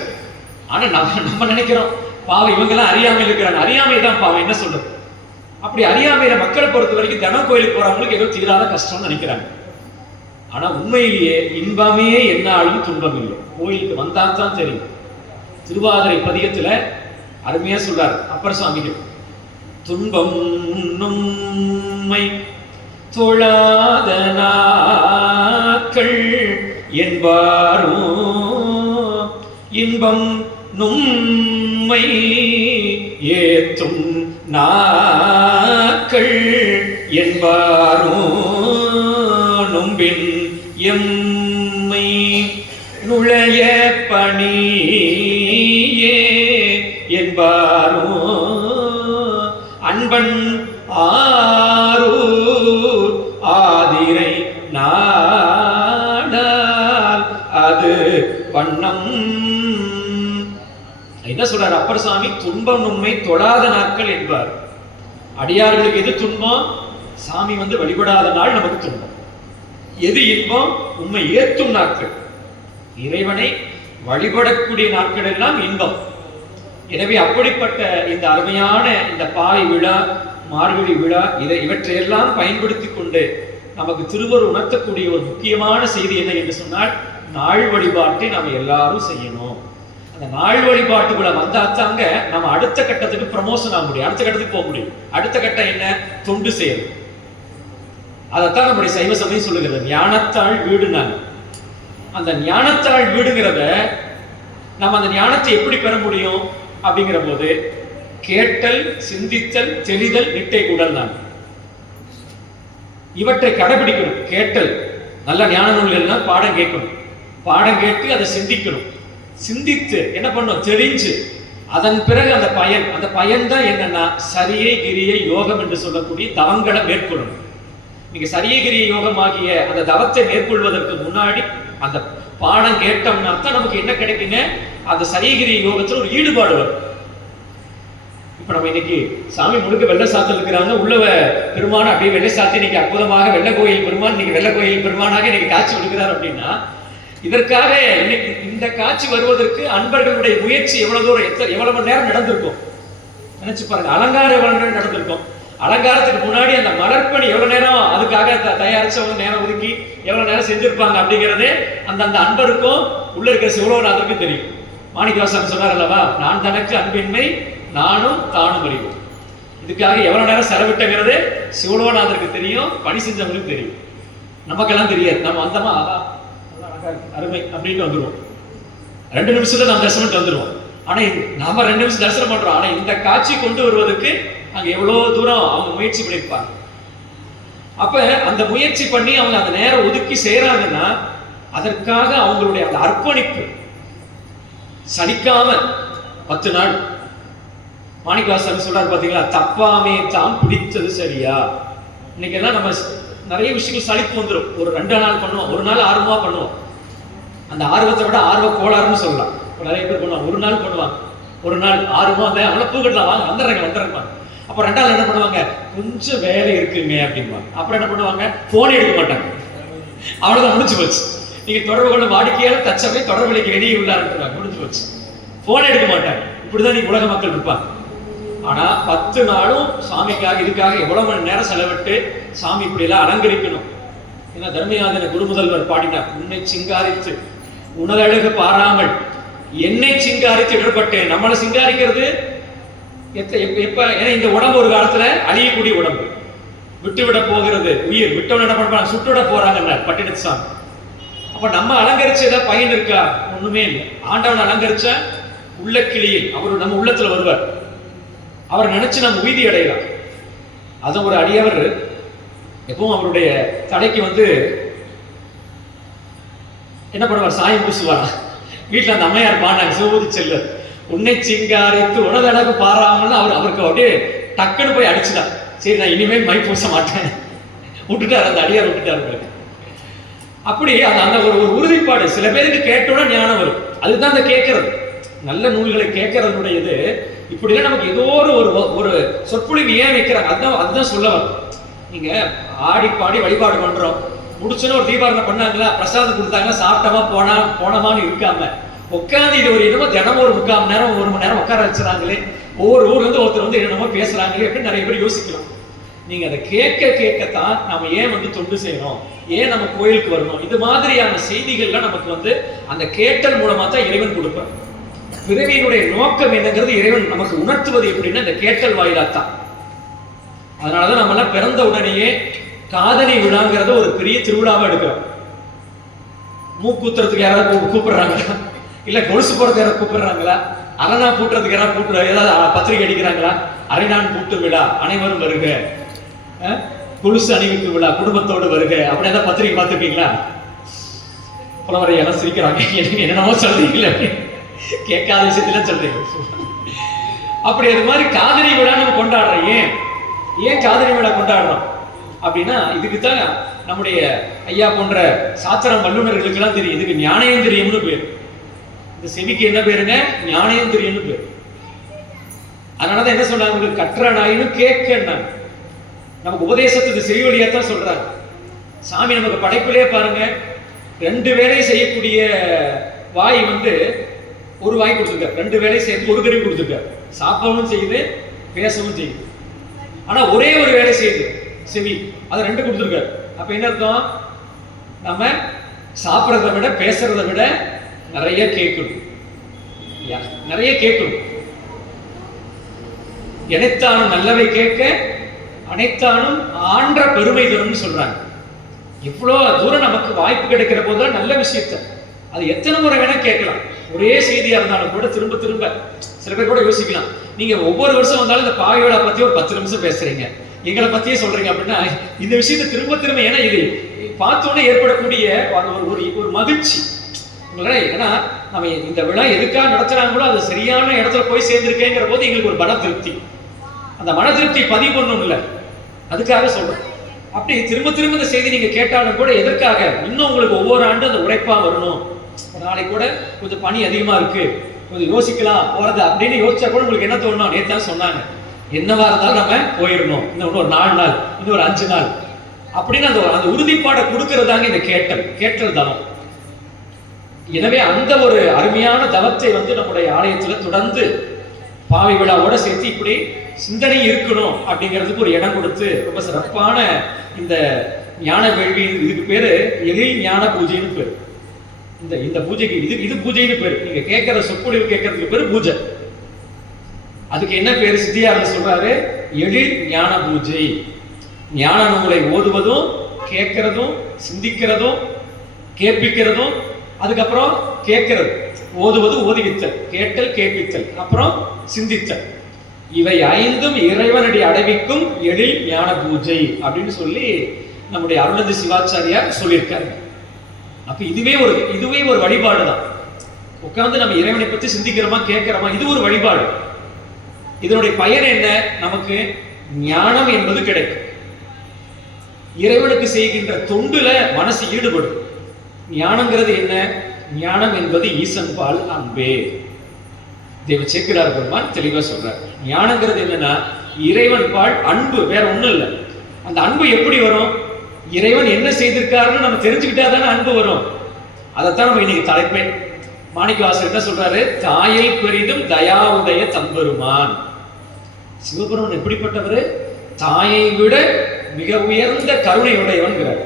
ஆனா நம்ம நினைக்கிறோம் பாவம் இவங்கெல்லாம் அறியாமையில் இருக்கிறாங்க. அறியாமை தான் பாவம், என்ன சொல்றது. அப்படி அறியாமையில மக்களை பொறுத்த வரைக்கும் தினம் கோயிலுக்கு போறவங்களுக்கு ஏதோ தீராத கஷ்டம்னு நினைக்கிறாங்க. ஆனா உண்மையிலேயே இன்பமே என்னாலும் துன்பம் இல்லை, கோயிலுக்கு வந்தா தான் தெரியும். திருவாதிரை பதிகத்துல அருமையா சொல்றாரு அப்பர் சுவாமிகள், துன்பம் நும்மை தொழாத நாட்கள் என்பாரோ, இன்பம் நும்மை ஏத்தும் நாட்கள் என்பாரோ, நும்பின் எம்மை நுழைய பணியே என்பாரோ, அன்பன் ஆரூர் ஆதிரை நாடால் அது வண்ணம். என்ன சொல்றார் அப்பர் சுவாமி, துன்பம் உண்மை தொழாத நாட்கள் என்பார். அடியார்களுக்கு எது துன்பம், சாமி வந்து வழிபடாத நாள் நமக்கு துன்பம். எது இன்பம், உண்மை ஏத்தும் நாட்கள், இறைவனை வழிபடக்கூடிய நாட்கள் எல்லாம் இன்பம். எனவே அப்படிப்பட்ட இந்த அருமையான இந்த பாவை விழா, மார்கழி விழா, இவற்றையெல்லாம் பயன்படுத்தி கொண்டு நமக்கு திருவருள் உணர்த்தக்கூடிய ஒரு முக்கியமான செய்தி என்ன என்று சொன்னால், நாள் வழிபாட்டை நாம் எல்லாரும் செய்யணும். அந்த நாள் வழிபாட்டுக்குள்ள வந்தாச்சாங்க நம்ம அடுத்த கட்டத்துக்கு ப்ரமோஷன் ஆக முடியும், அடுத்த கட்டத்துக்கு போக முடியும். அடுத்த கட்டம் என்ன, தொண்டு செய்யணும். அதைத்தான் நம்முடைய சைவ சமயம் சொல்லுகிறது, ஞானத்தாள் வீடுனாங்க. அந்த ஞானத்தாள் வீடுங்கிறத நம்ம அந்த ஞானத்தை எப்படி பெற முடியும் அப்படிங்கிற போது, கேட்டல், சிந்தித்தல், தெளிதல், நிட்டை கூடல் தான். இவற்றை கடைபிடிக்கணும். கேட்டல், நல்ல ஞான நூல்கள்னா பாடம் கேட்கணும், பாடம் கேட்டு அதை சிந்திக்கணும், சிந்தித்து என்ன பண்ணணும், தெரிஞ்சு அதன் பிறகு அந்த பயன் தான் என்னன்னா சரியை கிரியை யோகம் என்று சொல்லக்கூடிய தவங்களை மேற்கொள்ளணும். நீங்க சரியை கிரியை யோகம் ஆகிய அந்த தவத்தை மேற்கொள்வதற்கு முன்னாடி அந்த பாடம் கேட்டோம்னா தான் நமக்கு என்ன கிடைக்குங்க, அந்த சரியை கிரியை யோகத்துல ஒரு ஈடுபாடு வரும். இப்ப நம்ம இன்னைக்கு சாமி முழுக்க வெள்ளை சாத்தல் இருக்கிறாங்க, உள்ள பெருமான அப்படியே வெள்ளை சாத்தி இன்னைக்கு அற்புதமாக வெள்ளை கோயில் பெருமான், இன்னைக்கு வெள்ளை கோயில் பெருமானாக இன்னைக்கு காட்சி கொடுக்கிறார் அப்படின்னா, இதற்காக இன்னைக்கு இந்த காட்சி வருவதற்கு அன்பர்களுடைய முயற்சி எவ்வளவு தூரம், எவ்வளவு மணி நேரம் நடந்திருக்கும் நினைச்சு பாருங்க. அலங்காரம் எவ்வளவு நேரம் நடந்திருக்கும், அலங்காரத்துக்கு முன்னாடி அந்த மலர்ப்பணி எவ்வளவு நேரம் அதுக்காக தயாரிச்சவங்க நேரம் ஒதுக்கி எவ்வளவு நேரம் செஞ்சிருப்பாங்க அப்படிங்கிறது அந்த அன்பருக்கும் உள்ள இருக்கிற சிவலோகநாதருக்கும் தெரியும். மாணிக்கவாசகர் சொன்னார் அல்லவா, நான் தனக்கு அன்பின்மை நானும் தானும் அறிவோம். இதுக்காக எவ்வளவு நேரம் செலவிட்டங்கிறது சிவலோகநாதருக்கு தெரியும், பணி செஞ்சவங்களுக்கு தெரியும், நமக்கெல்லாம் தெரியாது. நம்ம வந்தோமா அருமை அப்படின்னு வந்துருவோம், 2 நிமிஷத்துல நம்ம தரிசனம் வந்துருவோம். ஆனா நாம 2 நிமிஷம் தரிசனம் பண்றோம், ஆனா இந்த காட்சி கொண்டு வருவதற்கு அங்க எவ்வளவு தூரம் அவங்க முயற்சி பண்ணிருப்பாங்க. அப்ப அந்த முயற்சி பண்ணி அவங்க அந்த நேரம் ஒதுக்கி செய்யறாங்கன்னா அதற்காக அவங்களுடைய அந்த அர்ப்பணிப்பு சலிக்காம 10 நாள். மாணிக்கவாசகர் சொல்றாரு பாத்தீங்களா, தப்பாமே தாம் பிடித்தது சரியா. இன்னைக்கு எல்லாம் நம்ம நிறைய விஷயங்கள் சலிப்பு வந்துடும். ஒரு 2 நாள் பண்ணுவோம், ஒரு நாள் ஆர்வமா பண்ணுவோம். அந்த ஆர்வத்தை விட ஆர்வ கோளாறுன்னு சொல்லலாம். நிறைய பேர் பண்ணுவாங்க, ஒரு நாள் பண்ணுவாங்க, ஒரு நாள் ஆர்வமா அந்த அவளை பூக்கட்டலாம் வாங்க வந்துடுறாங்க. அப்ப 2 நாள் என்ன பண்ணுவாங்க, கொஞ்சம் வேலை இருக்குங்க அப்படின்வாங்க. அப்புறம் என்ன பண்ணுவாங்க, போன் எடுக்க மாட்டாங்க, அவ்வளவுதான், முடிஞ்சு போச்சு. நீங்க தொடர்பு கொள்ள வாடிக்கையாளர் தச்சமே தொடர்புலைக்கு வெளியே உள்ளாருன்னு முடிஞ்சு போச்சு, போன் எடுக்க மாட்டாங்க. இப்படிதான் நீங்க உலக மக்கள் இருப்பாங்க. ஆனா 10 நாளும் சாமிக்காக இதுக்காக எவ்வளவு மணி நேரம் செலவிட்டு சாமி இப்படி எல்லாம் அலங்கரிக்கணும். ஏன்னா தர்மயாதன குருமுதல்வர் பாடினார், உன்னை சிங்காரித்து உணரழகு பாராமல் என்னை சிங்காரித்து விடப்பட்டேன். நம்மளை சிங்காரிக்கிறது எப்ப, ஏன்னா இந்த உடம்பு ஒரு காலத்துல அழியக்கூடிய உடம்பு, விட்டுவிட போகிறது உயிர், விட்டவன் என்ன பண்றாங்க, சுட்டுவிட போறாங்க பட்டினத்து சாமி. அப்ப நம்ம அலங்கரிச்சு ஏதாவது பயன் இருக்கா, ஒண்ணுமே இல்லை. ஆண்டவன் அலங்கரிச்ச உள்ள கிளியில் அவர் நம்ம உள்ளத்துல வருவார், அவர் நினைச்சு நம்ம உய்தி அடையலாம். அது ஒரு அடியவர் எப்பவும் அவருடைய தடைக்கு என்ன பண்ணுவார், சாயம் பூசுவாரா. வீட்டுல அந்த அம்மையார் பாடினாங்க, சிவபூதி செல்வர் உன்னை சிங்காரித்து உனதழகு பாராமல் அவருக்கு அப்படியே டக்குன்னு போய் அடிச்சுதான். சரி நான் இனிமேல் மை பூச மாட்டேன் விட்டுட்டார், அந்த அடியார் விட்டுட்டாரு. அப்படி அந்த ஒரு உறுதிப்பாடு சில பேருக்கு கேட்டோட ஞானம் வரும். அதுதான் அந்த கேட்கறது, நல்ல நூல்களை கேட்கறதுடையது. இப்படிலாம் நமக்கு ஏதோ ஒரு சொற்பொழிவு ஏன் வைக்கிறாங்க, அதுதான் சொல்ல வரும். நீங்க ஆடி பாடி வழிபாடு பண்றோம், முடிச்சுன்னு ஒரு தீபாவளி பண்ணாங்களா, பிரசாதம் கொடுத்தாங்களா, சாப்பிட்டமா போனமான்னு இருக்காம உட்காந்து இது ஒரு என்னமோ தினமும் ஒரு 3/4 மணி நேரம் 1 மணி நேரம் உட்கார வச்சுறாங்களே, ஒவ்வொரு ஊர்ல இருந்து ஒருத்தர் என்னமோ பேசுறாங்களே அப்படின்னு நிறைய பேர் யோசிக்கலாம். நீங்க அதை கேட்கத்தான் நாம ஏன் தொண்டு செய்யணும், ஏன் நம்ம கோயிலுக்கு வரணும், இது மாதிரியான செய்திகள்லாம் நமக்கு அந்த கேட்டல் மூலமா தான் இறைவன் கொடுப்பார். பிறவியினுடைய நோக்கம் என்னங்கிறது இறைவன் நமக்கு உணர்த்துவது எப்படின்னா இந்த கேட்டல் வாயிலாத்தான். அதனாலதான் நம்ம எல்லாம் பிறந்த உடனேயே காதணி விழாங்கிறத ஒரு பெரிய திருவிழாவா எடுக்கிறோம். மூக்கூத்துறதுக்கு யாராவது கூப்பிடுறாங்களா, இல்ல கொலுசு போறதுக்கு யாராவது கூப்பிடுறாங்களா, அரணா கூட்டுறதுக்கு யாராவது ஏதாவது பத்திரிகை அடிக்கிறாங்களா, அரைநான் கூட்டு விழா அனைவரும் வருக, கொலுசு அணிவிக்கும் விழா குடும்பத்தோடு வருக அப்படி ஏதாவது பத்திரிகை பார்த்துருக்கீங்களா? புலவரை எல்லாம் சிரிக்கிறாங்க, என்னென்னமோ சொல்றீங்களே, கேட்காத விஷயத்துல சொல்றீங்க. அப்படி அது மாதிரி காதணி விழா நம்ம கொண்டாடுறோம். ஏன் காதணி விழா கொண்டாடுறோம் அப்படின்னா, இதுக்குத்தான் நம்முடைய ஐயா போன்ற சாத்திரம் வல்லுநர்களுக்கு எல்லாம் தெரியும். இதுக்கு ஞானேந்திரியம்னு பேர். இந்த செவிக்கு என்ன பேருங்க, ஞானேந்திரியம்னு பேர். அதனாலதான் என்ன சொல்றாங்க, உங்களுக்கு கற்ற நாயின்னு கேட்க, நமக்கு உபதேசத்துக்கு செவி வழியாத்தான் சொல்றாங்க. சாமி நமக்கு படைப்பிலே பாருங்க, 2 வேலை செய்யக்கூடிய வாய் ஒரு வாய் கொடுத்துருக்காரு, 2 வேலை செய்யறது ஒரு கருவி கொடுத்துருக்காரு, சாப்பிடவும் செய்யுது பேசவும் செய்யுது. ஆனா ஒரே ஒரு வேலை செய்யுது செவி, அதை 2 கொடுத்துருக்காரு. அப்ப என்ன அர்த்தம், நம்ம சாப்பிட்றத விட பேசுறத விட நிறைய கேட்கணும், நிறைய கேட்கணும். எனைத்தானும் நல்லவை கேட்க அனைத்தானும் ஆன்ற பெருமை தரும்னு சொல்றாங்க. எவ்வளவு தூரம் நமக்கு வாய்ப்பு கிடைக்கிற போதுதான் நல்ல விஷயத்த அது எத்தனை முறை வேணா கேட்கலாம். ஒரே செய்தியா இருந்தாலும் கூட திரும்ப திரும்ப சில பேர் கூட யோசிக்கலாம், நீங்க ஒவ்வொரு வருஷம் வந்தாலும் இந்த பாவியோட பத்தி ஒரு 10 நிமிஷம் பேசுறீங்க, எங்களை பத்தியே சொல்றீங்க அப்படின்னா இந்த விஷயத்தை திரும்ப திரும்ப, ஏன்னா இது பார்த்தோன்னே ஏற்படக்கூடிய ஒரு மகிழ்ச்சி. ஏன்னா நம்ம இந்த விழா எதுக்காக நடத்துறாங்களோ அது சரியான இடத்துல போய் சேர்ந்திருக்கேங்கிற போது எங்களுக்கு ஒரு மன திருப்தி. அந்த மன திருப்தி பதிவு பண்ணணும் இல்லை, அதுக்காக சொல்றேன். அப்படி திரும்ப திரும்ப இந்த செய்தி நீங்க கேட்டாலும் கூட எதற்காக, இன்னும் உங்களுக்கு ஒவ்வொரு ஆண்டும் அந்த உழைப்பா வரணும். ஒரு நாளைக்கு கூட கொஞ்சம் பணி அதிகமா இருக்கு, கொஞ்சம் யோசிக்கலாம் போறது அப்படின்னு யோசிச்சா கூட உங்களுக்கு என்ன தோணும், நேற்று தான் சொன்னாங்க என்னவா இருந்தாலும் நம்ம போயிடணும், இன்னும் ஒரு 4 நாள், இன்னும் ஒரு 5 நாள் அப்படின்னு அந்த உறுதிப்பாடை கொடுக்கறதாங்க இந்த கேட்டல் தவம். எனவே அந்த ஒரு அருமையான தவத்தை நம்முடைய ஆலயத்துல தொடர்ந்து பாவை விழாவோட சேர்த்து இப்படி சிந்தனை இருக்கணும் அப்படிங்கிறதுக்கு ஒரு இடம் கொடுத்து ரொம்ப சிறப்பான இந்த ஞான வேள்வி, இதுக்கு பேரு எழில் ஞான பூஜைன்னு பேரு. இந்த பூஜைக்கு இது பூஜைன்னு பேரு. நீங்க கேட்கிற சொற்பொழிவு கேட்கறதுக்கு பேரு பூஜை. அதுக்கு என்ன பேரு சித்தியார் சொல்றாரு, எழில் ஞான பூஜை. ஞான நூலை ஓதுவதும் கேட்கிறதும் சிந்திக்கிறதும் கேட்பிக்கிறதும், அதுக்கப்புறம் கேட்கிறது, ஓதுவது ஓதுவித்தல், கேட்டல் கேட்பித்தல், அப்புறம் சிந்தித்தல், இவை 5ம் இறைவனடி அடைவிக்கும் எழில் ஞான பூஜை அப்படின்னு சொல்லி நம்முடைய அருணந்தி சிவாச்சாரியார் சொல்லியிருக்காரு. அப்ப இதுவே ஒரு வழிபாடு தான். உட்கார்ந்து நம்ம இறைவனை பத்தி சிந்திக்கிறோமா கேட்கிறோமா, இது ஒரு வழிபாடு. இதனுடைய பயன் என்ன, நமக்கு ஞானம் என்பது கிடைக்கும். இறைவனுக்கு செய்கின்ற தொண்டுல மனசு ஈடுபடும். ஞானங்கிறது என்ன, ஞானம் என்பது ஈசன் பால் அன்பே. தேவ சேக்கிழார் பெருமான் தெளிவா சொல்றார். ஞானங்கிறது என்னன்னா இறைவன் பால் அன்பு, வேற ஒண்ணும் இல்லை. அந்த அன்பு எப்படி வரும், இறைவன் என்ன செய்திருக்காருன்னு நம்ம தெரிஞ்சுக்கிட்டா தானே அன்பு வரும். அதைத்தான் நம்ம இன்னைக்கு தலைப்பே. மாணிக்கவாசகர் என்ன சொல்றாரு, தாயை பெரிதும் தயாவுடைய தம்பெருமான். சிவபெருமான் எப்படிப்பட்டவர், தாயை விட மிக உயர்ந்த கருணையுடையவன்கிறார்.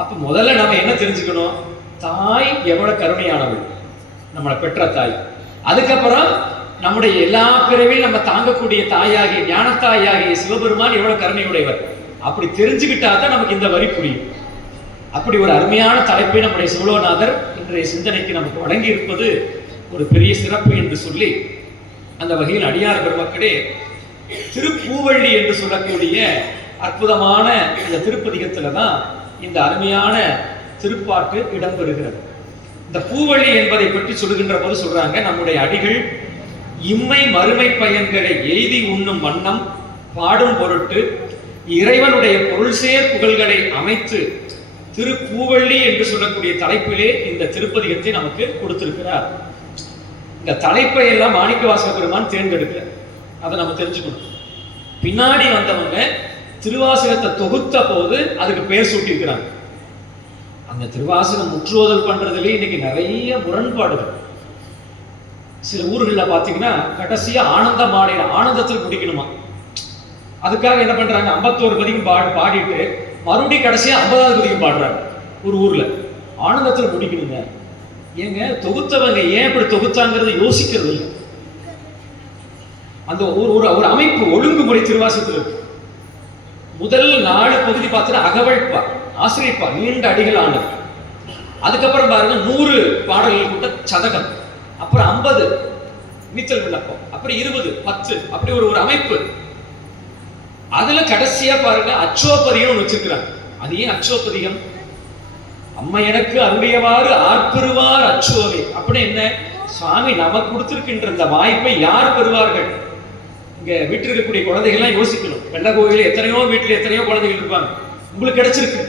அப்ப முதல்ல நம்ம என்ன தெரிஞ்சுக்கணும், தாய் எவ்வளவு கருணையானவள், நம்மளை பெற்ற தாய். அதுக்கப்புறம் நம்முடைய எல்லா பிறவிலும் நம்ம தாங்கக்கூடிய தாயாகிய ஞானத்தாயாகிய சிவபெருமான் எவ்வளவு கருணையுடையவர். அப்படி தெரிஞ்சுக்கிட்டா தான் நமக்கு இந்த வரி புரியும். அப்படி ஒரு அருமையான தலைப்பை நம்முடைய சிவலோகநாதர் இன்றைய சிந்தனைக்கு நமக்கு வழங்கி இருப்பது ஒரு பெரிய சிறப்பு என்று சொல்லி, அந்த வகையில் அடியார் பெருமக்களே, திருப்பூவள்ளி என்று சொல்லக்கூடிய அற்புதமான இந்த திருப்பதிகத்துல தான் இந்த அருமையான திருப்பாட்டு இடம்பெறுகிறது. இந்த பூவள்ளி என்பதை பற்றி சொல்லுகின்ற போது சொல்றாங்க, நம்முடைய அடிகள் இம்மை மறுமை பயன்களை எய்தி உண்ணும் வண்ணம் பாடும் பொருட்டு இறைவனுடைய பொருள்சேர் புகழ்களை அமைத்து திருப்பூவள்ளி என்று சொல்லக்கூடிய தலைப்பிலே இந்த திருப்பதிகத்தை நமக்கு கொடுத்திருக்கிறார். இந்த தலைப்பை எல்லாம் மாணிக்கவாசக பெருமான் தேர்ந்தெடுக்கிறார். அதை நம்ம தெரிஞ்சுக்கணும். பின்னாடி வந்தவங்க திருவாசகத்தை தொகுத்த போது அதுக்கு பெயர் சூட்டியிருக்கிறாங்க. அந்த திருவாசகம் முற்றுவதல் பண்றதுலேயே இன்னைக்கு நிறைய முரண்பாடுகள். சில ஊர்களில் பார்த்தீங்கன்னா கடைசியா ஆனந்தத்தில் முடிக்கணுமா, அதுக்காக என்ன பண்றாங்க, 51 பதிகம் பாடிட்டு மறுபடியும் கடைசியா 50வது பதிகம் பாடுறாங்க. ஒரு ஊர்ல ஆனந்தத்தில் முடிக்கணுங்க. ஏங்க தொகுத்தவங்க ஏன் இப்படி தொகுத்தாங்கிறது யோசிக்கிறது இல்லை. அந்த ஒரு அமைப்பு ஒழுங்குமுறை திருவாசகத்தில் இருக்கு. முதல் 4 பகுதி பார்த்தீங்கன்னா அகவழ்பா, ஆசிரியப்பா, நீண்ட அடிகள் ஆண்டு. அதுக்கப்புறம் பாருங்க 100 பாடல்கள் கூட்ட சதகம், அப்புறம் 50 நீச்சல் விண்ணப்பம், அப்புறம் 20, 10, அப்படி ஒரு அமைப்பு. அதுல கடைசியா பாருங்க அச்சோப்பதிகம் வச்சிருக்கிறாங்க. அது ஏன் அச்சோப்பதிகம், அம்மா எனக்கு அருடையவாறு ஆர்ப்பெறுவார் அச்சோவே. அப்படி என்ன, சுவாமி நமக்கு கொடுத்திருக்கின்ற இந்த வாய்ப்பை யார் பெறுவார்கள்? இங்க வீட்டில் இருக்கக்கூடிய குழந்தைகள்லாம் யோசிக்கணும். வெள்ள கோயில வீட்டுல எத்தனையோ குழந்தைகள் இருப்பாங்க. உங்களுக்கு கிடைச்சிருக்கு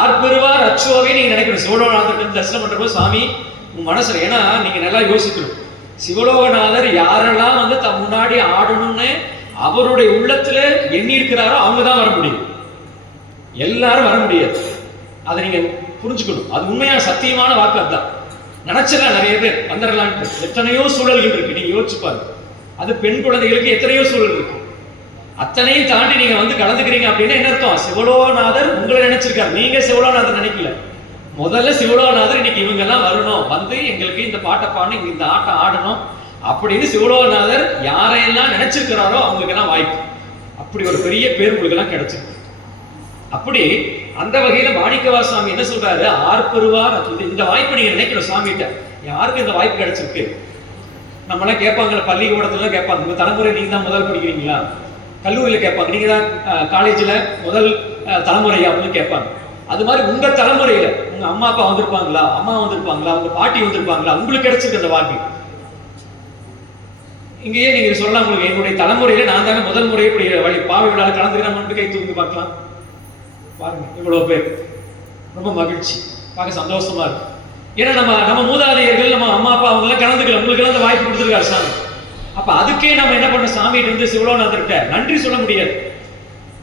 ஆர்ப்பெறுவார் அச்சோவே நீங்க நினைக்கணும். சிவலோகநாதர் தரிசனம் பண்றப்போ சுவாமி உங்க மனசுல, ஏன்னா நீங்க நல்லா யோசிக்கணும். சிவலோகநாதர் யாரெல்லாம் தம் முன்னாடி ஆடணும்னு அவருடைய உள்ளத்துல எண்ணி இருக்கிறாரோ அவங்க தான் வர முடியும், எல்லாரும் வர முடியாது. அதை நீங்க புரிஞ்சுக்கணும். அது உண்மையான சத்தியமான வாக்கு. அதுதான் நினைச்சலாம் நிறைய பேர் வந்துடலான்ட்டு. எத்தனையோ சூழல்கள் இருக்கு, நீங்க யோசிச்சு பாருங்க. அது பெண் குழந்தைகளுக்கு எத்தனையோ சூழல் இருக்கு. அத்தனையும் தாண்டி நீங்க கலந்துக்கிறீங்க அப்படின்னா என்ன அர்த்தம், சிவலோகநாதர் உங்களை நினைச்சிருக்காரு, நீங்க சிவலோகநாதர் நினைக்கல. முதல்ல சிவலோகநாதர் இன்னைக்கு இவங்க எல்லாம் வரணும், எங்களுக்கு இந்த பாட்டை பாடணும், இந்த ஆட்டம் ஆடணும் அப்படின்னு சிவலோகநாதர் யாரையெல்லாம் நினைச்சிருக்கிறாரோ அவங்களுக்கு எல்லாம் வாய்ப்பு. அப்படி ஒரு பெரிய பேர் உங்களுக்கு எல்லாம் கிடைச்சிருக்கு. அப்படி அந்த வகையில மாணிக்கவாசக சுவாமி என்ன சொல்றாரு, ஆர்ப்பெறுவார். இந்த வாய்ப்பு நீங்க நினைக்கணும் சுவாமிகிட்ட. யாருக்கு இந்த வாய்ப்பு கிடைச்சிருக்கு? நம்மளாம் கேட்பாங்க, பள்ளிக்கூடத்துல கேட்பாங்க, இந்த தலைமுறை நீங்க தான் முதல் படிக்கிறீங்களா, கல்லூரியில் கேட்பாங்க, நீங்க தான் காலேஜில் முதல் தலைமுறையா அப்படின்னு கேட்பாங்க. அது மாதிரி உங்க தலைமுறையில உங்க அம்மா அப்பா வந்திருப்பாங்களா, அம்மா வந்திருப்பாங்களா, உங்க பாட்டி வந்திருப்பாங்களா, உங்களுக்கு கிடைச்சிருக்கு அந்த வாக்கு. இங்கேயே நீங்க சொல்லலாம், உங்களுக்கு என்னுடைய தலைமுறையில நான் தானே முதல் முறை இப்படி வழி பாவை விழாவில் கலந்துக்கிறேன், கை தூக்கி பார்க்கலாம். பாருங்க இவ்வளவு பேர், ரொம்ப மகிழ்ச்சி, பார்க்க சந்தோஷமா இருக்கு. ஏன்னா நம்ம மூதாதையர்கள், நம்ம அம்மா அப்பா அவங்க எல்லாம் கலந்துக்கல, உங்களுக்கு எல்லாம் அந்த வாய்ப்பு கொடுத்துருக்காரு சாமி. அப்ப அதுக்கே நம்ம என்ன பண்ண, சாமிகிட்ட இருந்து சிவலோநாதர்கிட்ட நன்றி சொல்ல முடியாது.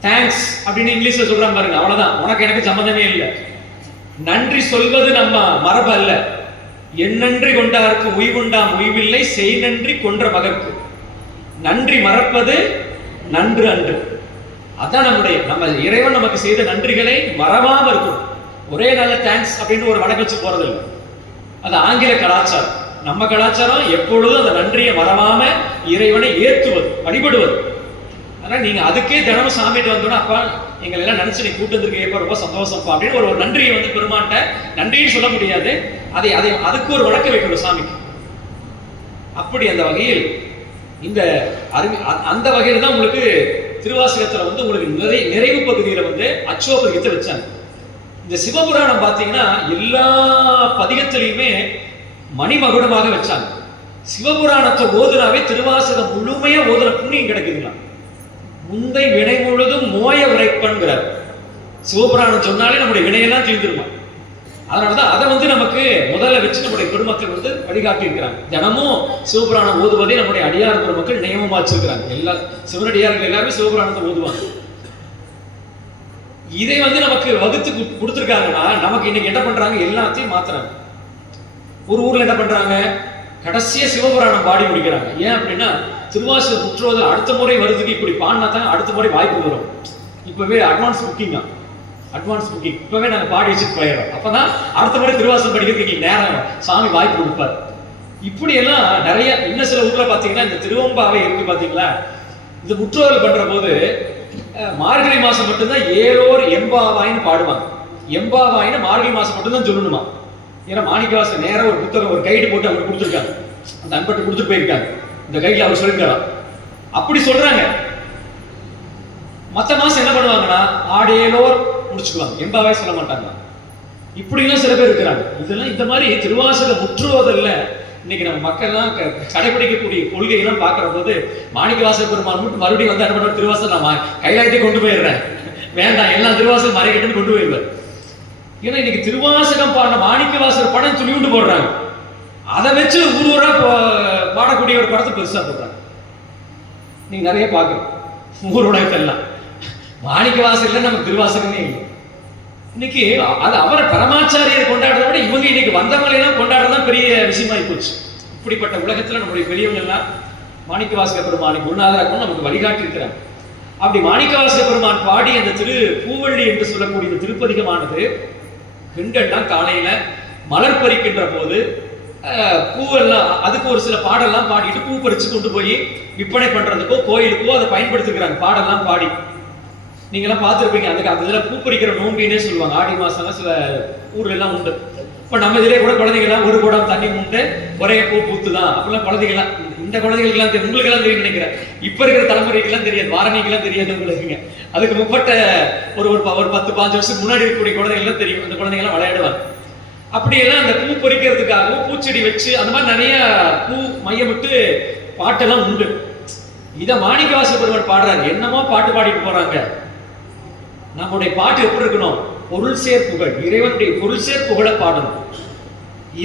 தேங்க்ஸ் அப்படின்னு இங்கிலீஷ்ல சொல்றாங்க பாருங்க, அவ்வளவுதான். உனக்கு எனக்கு சம்பந்தமே இல்லை. நன்றி சொல்வது நம்ம மரபு அல்ல. எண்ணன்றி கொண்டாருக்கு உய்வுண்டாம் உய்வில்லை, செய் நன்றி கொன்ற மகற்கு. நன்றி மறப்பது நன்று அன்று. அதான் நம்ம இறைவன் நமக்கு செய்த நன்றிகளை மறவாம இருக்கும். ஒரே நல்ல தேங்க்ஸ் அப்படின்னு ஒரு வணக்கம் வச்சு போறது இல்லை. அது ஆங்கில கலாச்சாரம். நம்ம கலாச்சாரம் எப்பொழுதும் அந்த நன்றியை மறவாம இறைவனை ஏற்றுவது, வழிபடுவது. அதனால நீங்க அதுக்கே தினமும் சாமிட்டு வந்தோன்னா, அப்பா எங்களை எல்லாம் நினைச்சு நீ கூட்டு வந்திருக்கீங்க, ரொம்ப சந்தோஷம்ப்பா அப்படின்னு ஒரு நன்றியை வந்து பெருமாட்ட நன்றின்னு சொல்ல முடியாது. அதுக்கு ஒரு வணக்கம் வைக்கணும் சாமிக்கு. அப்படி அந்த வகையில் இந்த அந்த வகையில் தான் உங்களுக்கு திருவாசகத்துல வந்து உங்களுக்கு நிறைவு பகுதியில வந்து அச்சோபதிகத்தை வச்சாங்க. இந்த சிவபுராணம் பார்த்தீங்கன்னா எல்லா பதிகத்திலையுமே மணிமகுடமாக வச்சாங்க. சிவபுராணத்தை ஓதுனாவே திருவாசகம் முழுமையா ஓதுற புண்ணியம் கிடைக்குதுங்களா. முந்தை வினை முழுதும் மோய உரைப்பன்கிறார். சிவபுராணம் சொன்னாலே நம்முடைய வினையெல்லாம் தீர்ந்துருமா. அதனாலதான் அதை வந்து நமக்கு முதல்ல வச்சு நம்முடைய பெருமக்கள் வந்து வழிகாட்டி இருக்கிறாங்க. தினமும் சிவபுராணம் ஓதுவதே நம்முடைய அடியார் பெருமக்கள் நியமமா வச்சிருக்கிறாங்க. எல்லா சிவனடியார்கள் எல்லாருமே சிவபுராணத்தை ஓதுவாங்க. இதை வந்து நமக்கு வகுத்து கொடுத்துருக்காங்கன்னா, நமக்கு இன்னைக்கு என்ன பண்றாங்க, எல்லாத்தையும் மாத்துறாங்க. ஒரு ஊர்ல என்ன பண்றாங்க, கடைசியா சிவபுராணம் பாடி முடிக்கிறாங்க. ஏன் அப்படின்னா, திருவாசகம் முற்றுவதில் அடுத்த முறை வருதுக்கு இப்படி பாடினா தான் அடுத்த முறை வாய்ப்பு வரும். இப்பவே அட்வான்ஸ் புக்கிங், இப்பவே நாங்க பாடி வச்சுட்டு போயிடுறோம். அப்பதான் அடுத்த முறை திருவாசகம் படிக்கிறதுக்கு நேரம் சாமி வாய்ப்பு கொடுப்பாரு. இப்படி எல்லாம் நிறைய. இன்னும் சில ஊர்ல பாத்தீங்கன்னா, இந்த திருவம்பாவை இருக்கு பாத்தீங்களா, இந்த முற்றுவதல் பண்ற போது மார்கழி மாசம் மட்டும்தான் ஏலோர் எம்பாவாயின்னு பாடுவாங்க. எம்பாவாயின்னு மார்கழி மாசம் மட்டும்தான் சொல்லணுமா. ஏன்னா மாணிக்கவாசகர் நேரம் ஒரு புத்தகம், ஒரு கைடு போட்டு அவர் கொடுத்துருக்காங்க, அந்த அன்பட்டு கொடுத்துட்டு போயிருக்காங்க. இந்த கைட்ல அவர் சொல்லிருக்காராம். அப்படி சொல்றாங்க. மற்ற மாசம் என்ன பண்ணுவாங்கன்னா ஆடேலோர் முடிச்சுக்குவாங்க, எம்பாவாய் சொல்ல மாட்டாங்க. இப்படிலாம் சில பேர் இருக்கிறாங்க. இதெல்லாம் இந்த மாதிரி திருவாசகம் முற்றுவதில்ல இன்னைக்கு நம்ம மக்கள்லாம் கடைபிடிக்கக்கூடிய கொள்கையெல்லாம் பார்க்கிற போது, மாணிக்கவாசகர் பெருமான் மட்டும் மறுபடியும் வந்து என்ன பண்ணுற, திருவாசகம் நான் கைலாயத்தை கொண்டு போயிடுறேன், வேண்டாம் எல்லாம் திருவாசகம் மறைக்கட்டுன்னு கொண்டு போயிடுவார். ஏன்னா இன்னைக்கு திருவாசகம் பாடின மாணிக்கவாசகர் படம் துணிவுண்டு போடுறாங்க. அதை வச்சு ஊரா பாடக்கூடிய ஒரு படத்தை பெருசா போடுறாங்க. நீங்க நிறைய பார்க்கணும் ஊரோட எல்லாம். மாணிக்கவாசகர்ல நமக்கு திருவாசகமே இல்லை. இன்னைக்கு அது அவரை பரமாச்சாரியர் கொண்டாடுறத விட இவங்க இன்னைக்கு வந்தவங்களெல்லாம் கொண்டாடுறதான் பெரிய விஷயமாயி போச்சு. இப்படிப்பட்ட உலகத்துல நம்முடைய பெரியவங்க எல்லாம் மாணிக்கவாசக பெருமானை குருநாதராக நமக்கு வழிகாட்டி இருக்கிறாங்க. அப்படி மாணிக்கவாசக பெருமான் பாடி அந்த திரு பூவள்ளி என்று சொல்லக்கூடிய இந்த திருப்பதிகமானது, பெண்கள்லாம் காலையில மலர் பறிக்கின்ற போது பூவெல்லாம் அதுக்கு ஒரு சில பாடெல்லாம் பாடிட்டு பூ பறிச்சு கொண்டு போய் விற்பனை பண்றதுக்கோ கோயிலுக்கோ அதை பயன்படுத்திக்கிறாங்க. பாடெல்லாம் பாடி நீங்கெல்லாம் பார்த்துருப்பீங்க. அதுக்கு அந்த இதில் பூ பறிக்கிற நோம்பின்னே சொல்லுவாங்க. ஆடி மாசம்லாம் சில ஊர்ல எல்லாம் உண்டு. இப்போ நம்ம இதிலே கூட குழந்தைங்கலாம் ஒரு குடம் தண்ணி முண்டு ஒரே பூ பூத்துதான் அப்படிலாம் குழந்தைங்கலாம், இந்த குழந்தைகளுக்கெல்லாம் தெரியும், உங்களுக்கு எல்லாம் தெரியும் நினைக்கிறேன். இப்ப இருக்கிற தலைமுறைக்கெல்லாம் தெரியாது, வாரணிக்கெல்லாம் தெரியாது உங்களுக்கு. அதுக்கு முற்பட்ட ஒரு 10-15 வருஷத்துக்கு முன்னாடி இருக்கக்கூடிய குழந்தைகள்லாம் தெரியும். அந்த குழந்தைங்கலாம் விளையாடுவாங்க. அப்படியெல்லாம் அந்த பூ பறிக்கிறதுக்காகவும் பூச்செடி வச்சு அந்த மாதிரி நிறைய பூ மையமிட்டு பாட்டெல்லாம் உண்டு. இதை மாணிக்கவாசக பெருமான் பாடுறாரு. என்னமோ பாட்டு பாடிட்டு போறாங்க. நம்முடைய பாட்டு எப்படி இருக்கணும், பொருள் சேர் புகழ், இறைவனுடைய பொருள் சேர் புகழை பாடணும்.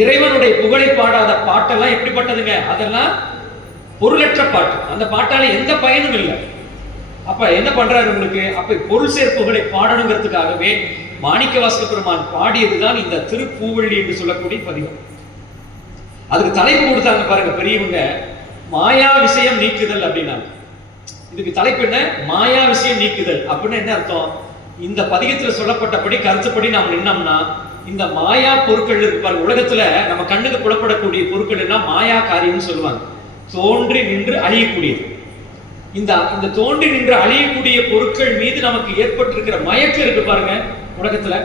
இறைவனுடைய புகழை பாடாத பாட்டெல்லாம் எப்படிப்பட்டதுங்க, அதெல்லாம் பொருளற்ற பாட்டு. அந்த பாட்டால எந்த பயனும் இல்லை. அப்ப என்ன பண்றாரு உங்களுக்கு, அப்ப பொருள் சேர் புகழை பாடணுங்கிறதுக்காகவே மாணிக்கவாசக பெருமான் பாடியதுதான் இந்த திருப்பூவள்ளி என்று சொல்லக்கூடிய பதிகம். அதுக்கு தலைப்பு கொடுத்தாங்க பாருங்க பெரியவங்க, மாயா விஷயம் நீக்குதல் அப்படின்னாங்க. இதுக்கு தலைப்பு என்ன, மாயா விஷயம் நீக்குதல் அப்படின்னு என்ன அர்த்தம், இந்த பதிகத்துல சொல்லப்பட்டபடி கருத்துப்படி நாம் நின்னோம்னா, இந்த மாயா பொருட்கள் இருக்கு பாருங்க, உலகத்துல நம்ம கண்ணுக்கு புலப்படக்கூடிய பொருட்கள் எல்லாம் மாயா காரியம்னு சொல்லுவாங்க. தோன்றி நின்று அழியக்கூடியது. இந்த தோன்றி நின்று அழியக்கூடிய பொருட்கள் மீது நமக்கு ஏற்பட்டிருக்கிற மயக்கம் இருக்கு பாருங்க. உலகத்துல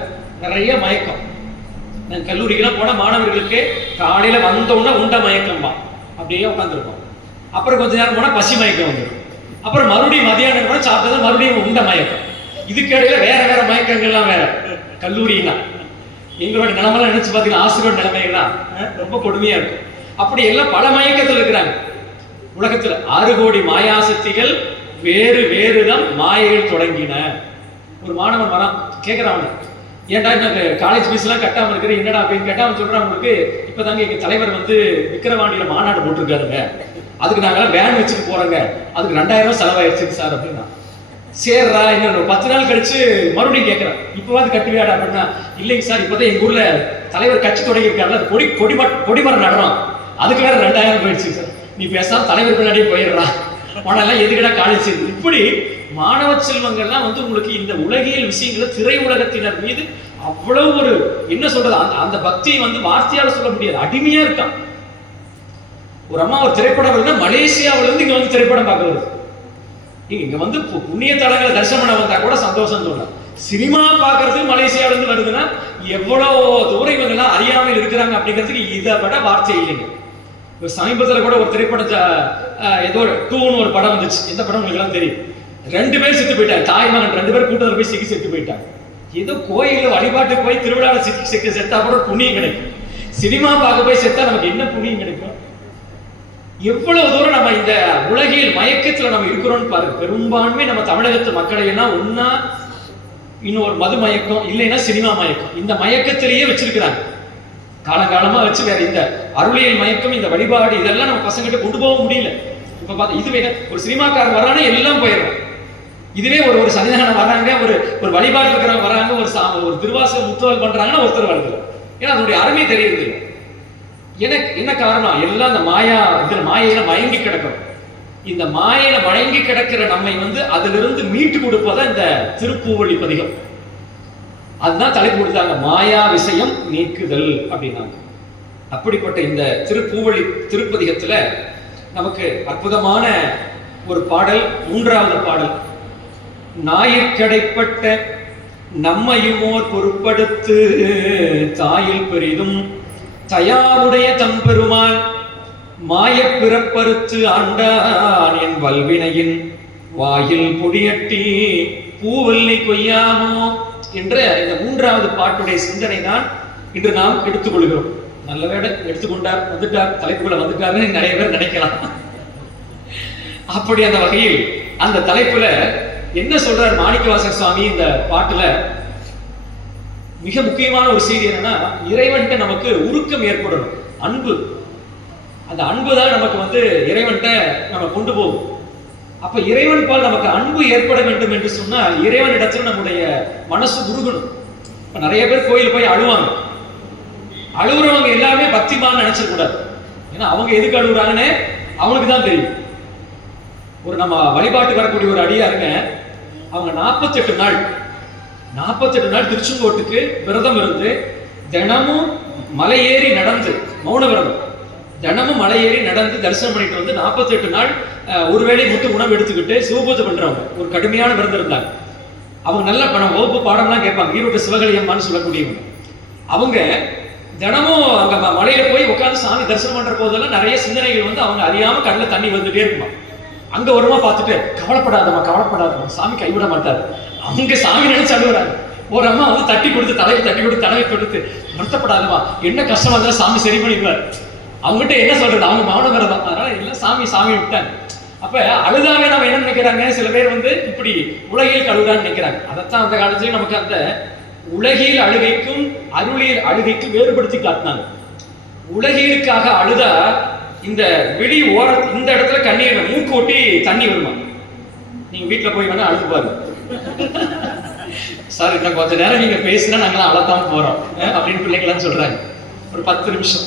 நிறைய மயக்கம். நான் கல்லூரிக்கெல்லாம் போன மாணவர்களுக்கு காலையில வந்தோம்னா உண்ட மயக்கம் தான், அப்படியே உட்காந்துருக்கோம். அப்புறம் கொஞ்ச நேரம் போனா பசி மயக்கம் வந்துடும். அப்புறம் மறுபடியும் மதியானம் கூட சாப்பிட்டது மறுபடியும் உண்ட மயக்கம். இதுக்கிடையில வேற வேற மயக்கங்கள்லாம் வேற. கல்லூரிலாம் எங்களோட நிலைமைலாம் நினைச்சு பார்த்தீங்கன்னா ஆசிரியர் நிலைமைகள்லாம் ரொம்ப கொடுமையா இருக்கும். அப்படி எல்லாம் பல மயக்கத்தில் இருக்கிறாங்க உலகத்துல. 6 கோடி மாயாசக்திகள் வேறு வேறுதான் மாயைகள் தொடங்கின. ஒரு மாணவன் வரான், கேட்கிறான், ஏன்டா எனக்கு காலேஜ் ஃபீஸ் எல்லாம் கட்டாம இருக்கிற, என்னடா அப்படின்னு கேட்டா அவன் சொல்றான், உங்களுக்கு இப்பதாங்க எங்க தலைவர் வந்து விக்கிரவாண்டியில மாநாடு போட்டிருக்காருங்க, அதுக்கு நாங்கெல்லாம் வேன் வச்சுட்டு போறோங்க, அதுக்கு 2000 ரூபாய் செலவாயிருச்சு சார் அப்படின்னா. சேர்றா, இன்னும் 10 நாள் கழிச்சு மறுபடியும் கேட்கிறேன், இப்பவாது கட்டுவியாடா அப்படின்னா, இல்லைங்க சார் இப்பதான் எங்க ஊர்ல தலைவர் கட்சி தொடங்கி இருக்காருல்ல, கொடிமரம் நடனம், அதுக்கு வேற 2000 போயிடுச்சு சார், நீ பேசாம தலைவர் பின்னாடியே போயிடுறா, உனெல்லாம் எதுக்கடா காலேஜ். இப்படி மாணவ செல்வங்கள்லாம் வந்து உங்களுக்கு இந்த உலகியல் விஷயங்களை திரை உலகத்தினர் மீது அவ்வளவு ஒரு என்ன சொல்றது, அந்த பக்தியை வந்து வார்த்தையால சொல்ல முடியாது, அடிமையா இருக்கான். ஒரு அம்மா ஒரு திரைப்படம் வருதுன்னா மலேசியாவில இருந்து இங்க வந்து திரைப்படம் பார்க்க வருது. இங்க வந்து புண்ணிய தலங்களை தரிசனம் பண்ண வந்தா கூட சந்தோஷம் சொல்லலாம். சினிமா பார்க்கறதுக்கு மலேசியாவில இருந்து வருதுன்னா எவ்வளவு தூரம் இவங்க எல்லாம் அறியாமல் இருக்கிறாங்க அப்படிங்கிறதுக்கு இதை விட வார்த்தை இல்லைங்க. சமீபத்தில் கூட ஒரு திரைப்படம் ஏதோ 2ன்னு ஒரு படம் வந்துச்சு. எந்த படம் உங்களுக்கு எல்லாம் தெரியும். 2 பேர் செத்து போயிட்டாங்க, தாய் மகன் 2 பேர் கூட்டத்தில் போய் சிக்கி செத்து போயிட்டாங்க. ஏதோ கோயில வழிபாட்டுக்கு போய் திருவிழாவில் சிக்கி செத்தா கூட புண்ணியம் கிடைக்கும். சினிமா பார்க்க போய் செத்தா நமக்கு என்ன புண்ணியம் கிடைக்கும்? எவ்வளவு தூரம் நம்ம இந்த உலகில் மயக்கத்துல நம்ம இருக்கிறோம்னு பாருங்க. பெரும்பான்மை நம்ம தமிழகத்து மக்களை எல்லாம் ஒன்னா இன்னொரு மது மயக்கம், இல்லைன்னா சினிமா மயக்கம், இந்த மயக்கத்திலேயே வச்சிருக்கிறாங்க காலங்காலமா வச்சு. வேற இந்த அருளியல் மயக்கம், இந்த வழிபாடு, இதெல்லாம் நம்ம பசங்கிட்ட கொண்டு போக முடியல. இப்ப பார்த்தா இதுவே ஒரு சினிமாக்காரர் வரானே எல்லாம் போயிடும். இதுவே ஒரு சன்னிதானம் வராங்க, ஒரு வழிபாடு இருக்கிறவங்க வராங்க, ஒரு திருவாசக முத்துவல் பண்றாங்கன்னா ஒருத்தர் வருது. ஏன்னா அதனுடைய அருமை தெரியுது. எனக்கு என்ன காரணம்? எல்லாம் இந்த மாயையில மயங்கி கிடக்கும். இந்த மாயையில மயங்கி கிடக்கிற நம்மை வந்து அதிலிருந்து மீட்டு கொடுப்பதான் இந்த திருப்பூவழி பதிகம். அதுதான் தலைப்பு கொடுத்தாங்க, மாயா விஷயம் நீக்குதல் அப்படின்னாங்க. அப்படிப்பட்ட இந்த திருப்பூவழி திருப்பதிகத்துல நமக்கு அற்புதமான ஒரு பாடல், 3வது பாடல். ஞாயிற்கடைப்பட்ட நம்மையுமோர் பொருட்படுத்து தாயில் பெரிதும் தயாவுடைய தம்பெருமான் மாய பிறப்பறுத்து ஆண்டான் என் வல்வினையின் வாயில் பொடியட்டி பூவல்லி கொய்யாமோ என்ற இந்த 3வது பாட்டுடைய சிந்தனை தான் இன்று நாம் எடுத்துக்கொள்கிறோம். நல்ல வேலை எடுத்துக்கொண்டார், வந்துட்டார், தலைப்புகளை வந்துட்டாருன்னு நிறைய பேர் நினைக்கலாம். அப்படி அந்த வகையில் அந்த தலைப்புல என்ன சொல்றார் மாணிக்கவாசகர் சுவாமி இந்த பாட்டுல? மிக முக்கியமான ஒரு செய்தி என்னன்னா, இறைவன்கிட்ட நமக்கு உருக்கம் ஏற்படணும், அன்பு. அந்த அன்பு தான் நமக்கு வந்து இறைவன்கிட்ட நம்ம கொண்டு போகும். அப்ப இறைவன் பால் நமக்கு அன்பு ஏற்பட வேண்டும் என்று சொன்னால் இறைவனிடத்துல நம்முடைய மனசு உருகணும். இப்ப நிறைய பேர் கோயில் போய் அழுவாங்க. அழுகுறவங்க எல்லாமே பக்திமான்னு நினைச்சிடக்கூடாது. ஏன்னா அவங்க எதுக்கு அழுகுறாங்கன்னு அவனுக்கு தான் தெரியும். ஒரு நம்ம வழிபாட்டு வரக்கூடிய ஒரு அடியாருங்க, அவங்க 48 நாள் திருச்செங்கோட்டுக்கு விரதம் இருந்து தினமும் மலை ஏறி நடந்து, மௌன விரதம், தினமும் மலை ஏறி நடந்து தரிசனம் பண்ணிட்டு வந்து 48 நாள் ஒருவேளை மட்டும் உணவு எடுத்துக்கிட்டு சிவபூஜை பண்றவங்க ஒரு கடுமையான விரதம் இருந்தாங்க. அவங்க நல்ல வகுப்பு பாடம்லாம் கேட்பாங்க. ஈரோட்டு சிவகலியம்மான்னு சொல்லக்கூடியவங்க. அவங்க தினமும் அங்க மலையில போய் உட்காந்து சாமி தரிசனம் பண்ற போதெல்லாம் நிறைய சிந்தனைகள் வந்து அவங்க அறியாம கண்ணில் தண்ணி வந்துட்டே இருக்குமா. அங்க ஒருமா பார்த்துட்டு கவலைப்படாதம்மா சாமி கைவிட மாட்டாரு. அவங்க சாமி நினைச்சு அழுகுறாங்க. ஒரு அம்மா வந்து தட்டி கொடுத்து தடவை கொடுத்து வருத்தப்படாதம்மா, என்ன கஷ்டமா இருந்தாலும் சாமி சரி பண்ணிடுவார். அவங்ககிட்ட என்ன சொல்றது, அவங்க மௌன விரதம், அதனால எல்லாம் சாமி விட்டாங்க. அப்ப அழுதாவே நம்ம என்ன நினைக்கிறாங்க, சில பேர் வந்து இப்படி உலகில் அழுதான்னு நினைக்கிறாங்க. அதைத்தான் அந்த காலத்திலேயே நமக்கு அந்த உலகியல் அழுகைக்கும் அருளியல் அழுகைக்கும் வேறுபடுத்தி காட்டினாங்க. உலகியலுக்காக அழுதா இந்த விழி ஓர இந்த இடத்துல கண்ணீர் மூக்கு ஒட்டி தண்ணி வருமா. நீங்க வீட்டுல போய் வேணா அழுது பாருங்க. சார் இன்னும் கொஞ்ச நேரம் நீங்க பேசினா நாங்களாம் அழத்தான் போறோம் அப்படின்னு பிள்ளைங்களாம் சொல்றாங்க. ஒரு 10 நிமிஷம்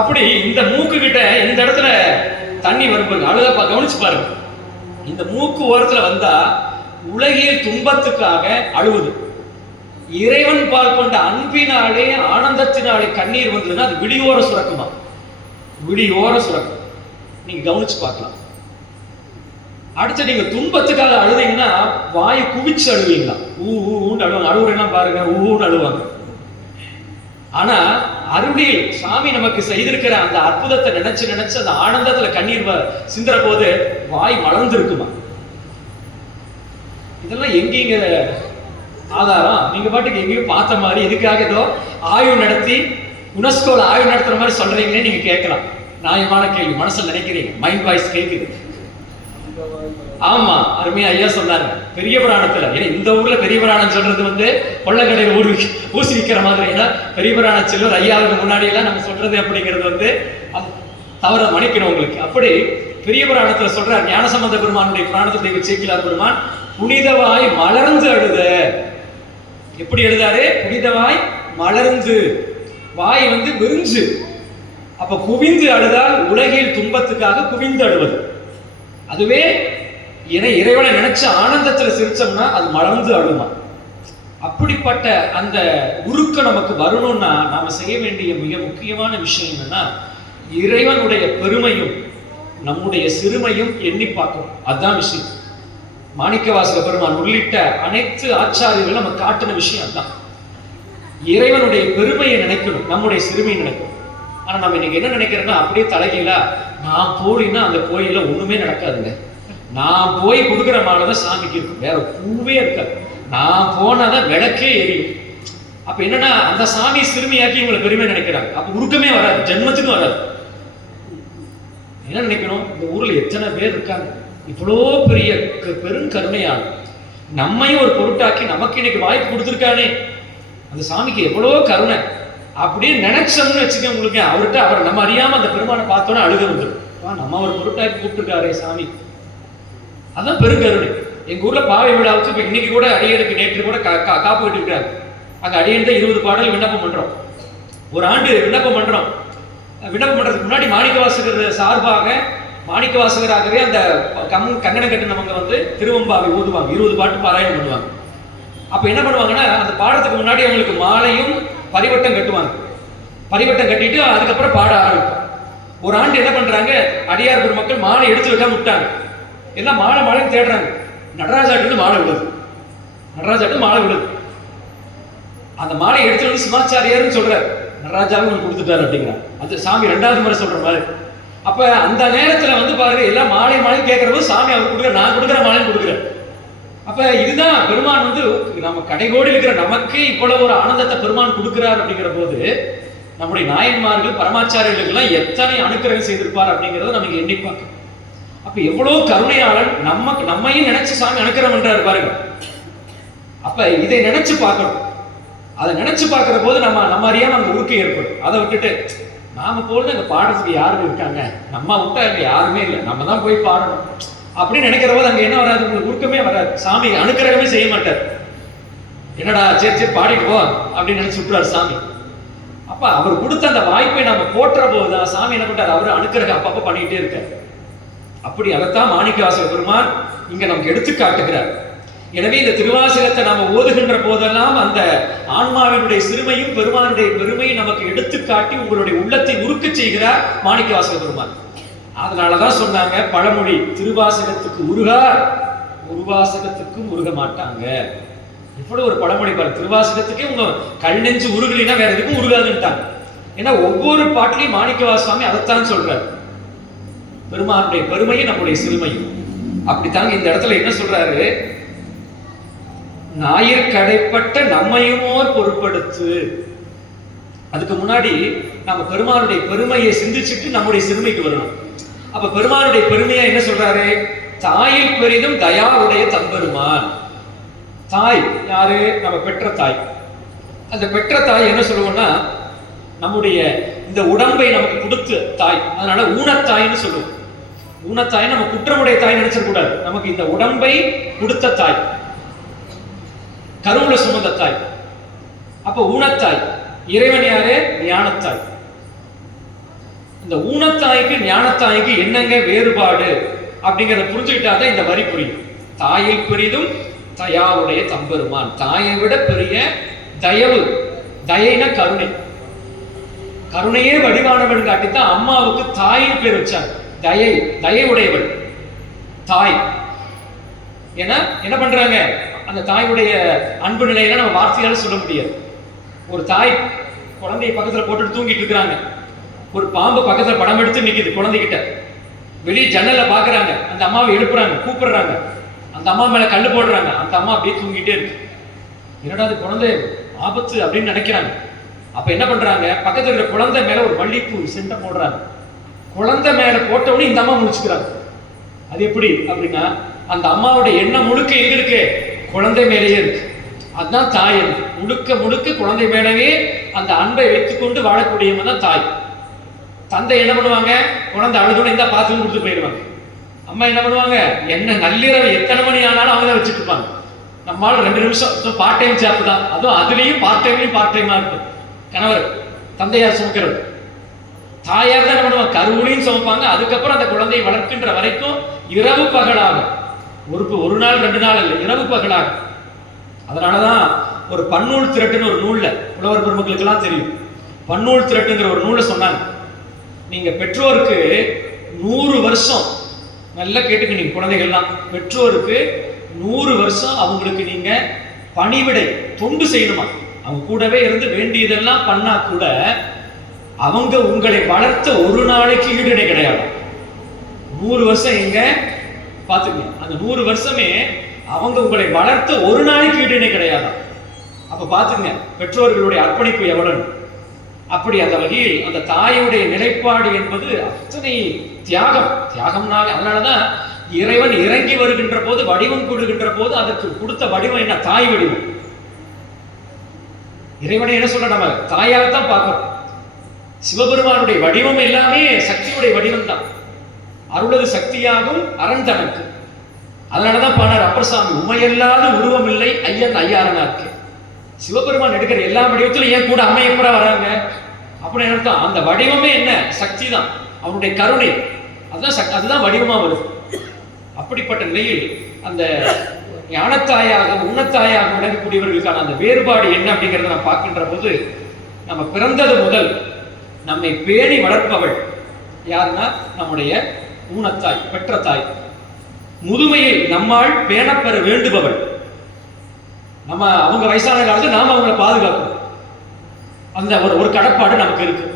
அப்படி இந்த மூக்கு கிட்ட இந்த இடத்துல தண்ணி வரும்போது அழுதப்பா கவனிச்சு பாருங்க. இந்த மூக்கு ஓரத்துல வந்தா உலகியல் துன்பத்துக்காக அழுவுது. இறைவன் பால் கொண்ட அன்பினாலே ஆனந்தத்தினாலே கண்ணீர் வந்ததுன்னா அது விழியோர சுரக்குமா, விழியோர சுரக்கும். நீங்க கவனிச்சு பார்க்கலாம். அடுத்து நீங்க துன்பத்துக்காக அழுதீங்கன்னா வாயை குவிச்சு அழுவீங்களா, ஊன்னு அழுவாங்க. அழுவுறேன்னா பாருங்க, ஊன்னு அழுவாங்க. ஆனா அருளில் சாமி நமக்கு செய்திருக்கிற அந்த அற்புதத்தை நினைச்சு அந்த ஆனந்தத்துல கண்ணீர் சிந்துற போது வாய் மலர்ந்து இருக்குமா. இதெல்லாம் எங்கேங்கிற ஆதாரம்? நீங்க பாட்டுக்கு எங்கேயும் பார்த்த மாதிரி எதுக்காக ஏதோ ஆய்வு நடத்தி யுனெஸ்கோல ஆய்வு நடத்துற மாதிரி சொல்றீங்களே நீங்க கேட்கலாம். நியாயமான கேள்வி, மனசுல நினைக்கிறீங்க, மைண்ட் வாய்ஸ் கேட்குது. ஆமா, அருமையா ஐயா சொன்னாங்க பெரிய புராணத்துல. ஏன்னா இந்த ஊர்ல பெரிய புராணம் சொல்றது வந்து கொள்ளக்கடையில் ஊசி விற்கிற மாதிரி. ஏன்னா பெரிய புராண செல்வர் ஐயாவுக்கு முன்னாடி எல்லாம் நம்ம சொல்றது அப்படிங்கிறது வந்து தவற மன்னிக்கணும் உங்களுக்கு. அப்படி பெரிய புராணத்துல சொல்றார் ஞானசம்பந்த பெருமானுடைய புராணத்தை தெய்வ சேக்கிழார் பெருமான் புனிதவாய் மலர்ந்து அழுத. எப்படி எழுதாரு? புனிதவாய் மலர்ந்து, வாய் வந்து விரிஞ்சு. அப்ப குவிந்து அழுதால் உலகில் துன்பத்துக்காக குவிந்து அழுவது. அதுவே இறைவனை நினைச்ச ஆனந்தத்துல சிரிச்சோம்னா அது மலர்ந்து அழுமா. அப்படிப்பட்ட அந்த உருக்க நமக்கு வரணும்னா நாம செய்ய வேண்டிய மிக முக்கியமான விஷயம் என்னன்னா, இறைவனுடைய பெருமையும் நம்முடைய சிறுமையும் எண்ணி பார்க்கணும். அதுதான் விஷயம். மாணிக்கவாசக பெருமான் உள்ளிட்ட அனைத்து ஆச்சாரியர்களும் நம்ம காட்டின விஷயம் தான். இறைவனுடைய பெருமையை நினைக்கணும், நம்முடைய சிறுமையை நினைக்கணும். ஆனா நம்ம இன்னைக்கு என்ன நினைக்கிறோம்னா, அப்படியே தலைகீழா நான் போலின்னா அந்த கோயில ஒண்ணுமே நடக்காதுங்க. நான் போய் கொடுக்குற மாலைதான் சாமிக்கு இருக்கும், வேற பூவே இருக்காது. நான் போனாதான் விளக்கே எரியும். அப்ப என்னன்னா அந்த சாமி சிறுமியாக்கி இவங்களை பெருமை நினைக்கிறாங்க. அப்ப உருக்கமே வராது, ஜென்மத்துக்கும் வராது. என்ன நினைக்கணும்? இந்த ஊர்ல எத்தனை பேர் இருக்காங்க, இவ்வளோ பெரிய பெரும் கருணையான நம்மையும் ஒரு பொருட்டாக்கி நமக்கு இன்னைக்கு வாய்ப்பு கொடுத்துருக்கானே, அந்த சாமிக்கு எவ்வளோ கருணை அப்படின்னு நினைச்சோம்னு வச்சுக்க உங்களுக்கு. அவர்கிட்ட அவர் நம்ம அறியாம அந்த பெருமானை பார்த்தோன்னா அழுக வந்துடும். நம்ம ஒரு பொருட்டாக்கி கூப்பிட்டுருக்காரே சாமி, அதான் பெருங்கருணை. எங்க ஊர்ல பாவை விழாவுக்கு இப்ப இன்னைக்கு கூட அடியருக்கு நேற்று கூட காப்பு கட்டிருக்காரு. அங்க அடியன் 20 பாடல் விண்ணப்பம் பண்றோம். ஒரு ஆண்டு விண்ணப்பம் பண்றோம். விண்ணப்பம் பண்றதுக்கு முன்னாடி மாணிக்கவாசகர் சார்பாக மாணிக்கவாசகராகவே அந்த கங்கணம் கட்டினவங்க வந்து திருவம்பாவை ஓதுவாங்க, 20 பாட்டு பாராயணம் பண்ணுவாங்க. அப்ப என்ன பண்ணுவாங்கன்னா, அந்த பாடத்துக்கு முன்னாடி அவங்களுக்கு மாலையும் பரிவட்டம் கட்டுவாங்க. பரிவட்டம் கட்டிட்டு அதுக்கப்புறம் பாட ஆரம்பிக்கும். ஒரு ஆண்டு என்ன பண்றாங்க, அடியார் பெருமக்கள் மாலை எடுத்து வைக்காம விட்டாங்க. எல்லாம் மாலைன்னு தேடுறாங்க. நடராஜாட்டு மாலை விழுது, நடராஜாட்டு மாலை விழுது. அந்த மாலை எடுத்து வந்து சிவாச்சாரியார்னு சொல்றாரு, நடராஜாவும் உங்களுக்கு கொடுத்துட்டாரு அப்படிங்கிறார். அது சாமி 2வது முறை சொல்ற மாதிரி. அப்ப அந்த நேரத்துல வந்து பாருங்க, எல்லாம் மாலை கேட்கறப்போ சாமி அவர் கொடுக்குற, நான் கொடுக்குற மாலைன்னு கொடுக்குறேன். அப்ப இதுதான் பெருமான் வந்து நம்ம கடைகோடி இருக்கிற நமக்கு இவ்வளவு ஒரு ஆனந்தத்தை பெருமான் கொடுக்கிறார் அப்படிங்கிற போது, நம்முடைய நாயன்மார்கள் பரமாச்சாரியர்களுக்கு எல்லாம் எத்தனை அனுக்கிரகம் செய்திருப்பார் அப்படிங்கிறத நமக்கு எண்ணி பார்க்கணும். அப்ப எவ்வளவு கருணையாளன், நம்மையும் நினைச்சு சாமி அனுக்கிரகம் பண்றாரு பாருங்க. அப்ப இதை நினைச்சு பார்க்கணும். அதை நினைச்சு பார்க்கிற போது நம்ம அறியாம அந்த உருக்கை ஏற்படும். அதை விட்டுட்டு நாம போல இந்த பாடுறதுக்கு யாரும் இருக்காங்க, நம்ம விட்டா இங்க யாருமே இல்லை, நம்ம தான் போய் பாடணும் அப்படின்னு நினைக்கிற போது அங்க என்ன வராது, உங்களுக்கு உருக்கமே வராது. சாமி அனுக்கிரகமே செய்ய மாட்டார். என்னடா சரி பாடிட்டு போ அப்படின்னு நினைச்சு விட்டுறாரு சாமி. அப்ப அவர் கொடுத்த அந்த வாய்ப்பை நாம போற்ற போதுதான் சாமி என்ன பண்றாரு, அவரு அனுக்கிரகம் அப்பப்ப பண்ணிட்டே இருக்காரு. அப்படி அதைத்தான் மாணிக்கவாசக பெருமான் இங்க நமக்கு எடுத்து காட்டுகிறார். எனவே இந்த திருவாசகத்தை நாம ஓதுகின்ற போதெல்லாம் அந்த ஆன்மாவினுடைய சிறுமையும் பெருமானுடைய பெருமையும் நமக்கு எடுத்து காட்டி உங்களுடைய உள்ளத்தை உருக்க செய்கிறார் மாணிக்கவாசக பெருமான். அதனாலதான் சொன்னாங்க பழமொழி, திருவாசகத்துக்கு உருகார், உருவாசகத்துக்கும் உருக மாட்டாங்க. இவ்வளவு ஒரு பழமொழி பாரு. திருவாசகத்துக்கே உங்க கல் நெஞ்சு உருகலினா வேற எதுக்கும் உருகாதுன்ட்டாங்க. ஏன்னா ஒவ்வொரு பாட்டிலையும் மாணிக்கவாசுவாமி அதைத்தான் சொல்றாரு, பெருமானுடைய பெருமையும் நம்முடைய சிறுமையும். அப்படித்தாங்க இந்த இடத்துல என்ன சொல்றாரு, ஞாயிற் கடைப்பட்ட நம்மையுமோர் பொருட்படுத்து. அதுக்கு முன்னாடி நம்ம பெருமானுடைய பெருமையை சிந்திச்சுட்டு நம்முடைய சிறுமைக்கு வரணும். அப்ப பெருமானுடைய பெருமையா என்ன சொல்றாரு, தாயில் பெரிதும் தயாவுடைய தம்பெருமான். தாய் யாரு, நம்ம பெற்ற தாய். அந்த பெற்ற தாய் என்ன சொல்லுவோம்னா, நம்முடைய இந்த உடம்பை நமக்கு கொடுத்து தாய், அதனால ஊனத்தாய்ன்னு சொல்லுவோம். ஊனத்தாய் நம்ம குற்றமுடைய தாய் நினைச்சிடக்கூடாது. நமக்கு இந்த உடம்பை கொடுத்த தாய், கருவுல சுமந்த தாய். அப்ப ஊனத்தாய். இறைவன் யாரு, ஞானத்தாய். இந்த ஊனத்தாய்க்கு ஞானத்தாய்க்கு என்னங்க வேறுபாடு அப்படிங்கிறத புரிஞ்சுக்கிட்டாதான் இந்த வரி புரியும். தாயை பெரிதும் தயாவுடைய தம்பெருமான். தாயை விட பெரிய தயவு, தயைன கருணை, கருணையே வடிவானவன் காட்டித்தான் அம்மாவுக்கு தாயின் பேர் வச்சாங்க. தயை, தயை உடையவள் தாய். ஏன்னா என்ன பண்றாங்க, அந்த தாயுடைய அன்பு நிலையில நம்ம வார்த்தையால சொல்ல முடியாது. ஒரு தாய் குழந்தைய பக்கத்துல போட்டுட்டு தூங்கிட்டு இருக்கிறாங்க. ஒரு பாம்பு பக்கத்துல படம் எடுத்து நிக்குது குழந்தைகிட்ட. வெளியே ஜன்னல பாக்குறாங்க, அந்த அம்மாவை எழுப்புறாங்க, கூப்பிடுறாங்க. அந்த அந்த அம்மா மேல கல்லு போடுறாங்க. அந்த அம்மா அப்படியே தூங்கிட்டே இருக்கு. என்னடா அது குழந்தை ஆபத்து அப்படின்னு நினைக்கிறாங்க. அப்ப என்ன பண்றாங்க, பக்கத்துல இருக்கிற குழந்தை மேல ஒரு மல்லிப்பூ சென்ட போடுறாங்க. குழந்தை மேல போட்டவுடனே இந்த அம்மா முடிச்சுக்கிறாங்க. அது எப்படி அப்படின்னா, அந்த அம்மாவோட எண்ணம் முழுக்க எங்க இருக்கு, குழந்தை மேலேயே இருக்கு. அதுதான் தாய். முழுக்க முழுக்க குழந்தை மேலவே அந்த அன்பை வைத்துக்கொண்டு வாழக்கூடியவங்க தான் தாய். தந்தை என்ன பண்ணுவாங்க, குழந்தை அழுதுன்னு இந்த பார்த்து கொடுத்து போயிடுவாங்க. அம்மா என்ன பண்ணுவாங்க, என்ன நள்ளிரவு எத்தனை மணி ஆனாலும் அவங்க தான் வச்சுட்டு இருப்பாங்க. நம்மளால 2 நிமிஷம் பார்ட் டைம் ஜாப் தான், அதுவும் அதுலயும் பார்ட் டைமா இருக்கும். கணவர் தந்தையார் சுமக்கிறது, தாயார் தான் என்ன பண்ணுவாங்க, கருவுலையும் சுமப்பாங்க. அதுக்கப்புறம் அந்த குழந்தையை வளர்க்கின்ற வரைக்கும் இரவு பகலாக, ஒரு நாள் 2 நாள் இல்லை, இரவு பகலாக. அதனாலதான் ஒரு பன்னூல் திரட்டுன்னு ஒரு நூல்ல, உழவர் பெருமக்களுக்கு எல்லாம் தெரியும், பன்னூல் திரட்டுங்கிற ஒரு நூலை சொன்னாங்க. நீங்க பெற்றோருக்கு 100 வருஷம், நல்லா கேட்டுக்க, நீங்க குழந்தைகள்லாம் பெற்றோருக்கு 100 வருஷம் அவங்களுக்கு நீங்க பணிவிடை தொண்டு செய்யணுமா. அவங்க கூடவே இருந்து வேண்டியதெல்லாம் பண்ணா கூட அவங்க உங்களை வளர்த்த ஒரு நாளைக்கு ஈடுணை கிடையாது. 100 வருஷம் எங்க பாத்துக்கங்க, அந்த 100 வருஷமே அவங்க உங்களை வளர்த்த ஒரு நாளைக்கு ஈடுணை கிடையாது. அப்ப பாத்துங்க பெற்றோர்களுடைய அர்ப்பணிப்பு எவ்வளவு. அப்படி அந்த வகையில் அந்த தாயுடைய நிலைப்பாடு என்பது அத்தனை தியாகம்னால. அதனாலதான் இறைவன் இறங்கி வருகின்ற போது, வடிவம் கொடுக்கின்ற போது அதற்கு கொடுத்த வடிவம் என்ன, தாய் வடிவம். இறைவனை என்ன சொல்ற, நம்ம தாயாகத்தான் பார்க்கிறோம். சிவபெருமானுடைய வடிவம் எல்லாமே சக்தியுடைய வடிவம் தான். அருளது சக்தியாகும் அரண் தனக்கு. அதனாலதான் பாடார் அப்பர் சாமி, உமையல்லாத உருவம் இல்லை ஐயன் ஐயாரனாருக்கு. சிவபெருமான் எடுக்கிற எல்லா வடிவத்திலும் ஏன் கூட அம்மை எப்பரா வராங்க அப்படின்னு அர்த்தம். அந்த வடிவமே என்ன, சக்தி தான், அவனுடைய கருணை. அதுதான் வடிவமா வருது. அப்படிப்பட்ட நிலையில் அந்த ஞானத்தாயாக உன்னத்தாயாக விளங்கக்கூடியவர்களுக்கான அந்த வேறுபாடு என்ன அப்படிங்கிறத நாம் பார்க்கின்ற போது, நம்ம பிறந்தது முதல் நம்மை பேணி வளர்ப்பவள் யாருன்னா நம்முடைய ஊனத்தாய், பெற்ற தாய். முதுமையில் நம்மால் பேணப்பெற வேண்டுபவள். நம்ம அவங்க வயசான காலத்தில் நாம அவங்களை பாதுகாக்கணும், அந்த ஒரு கடப்பாடு நமக்கு இருக்கு.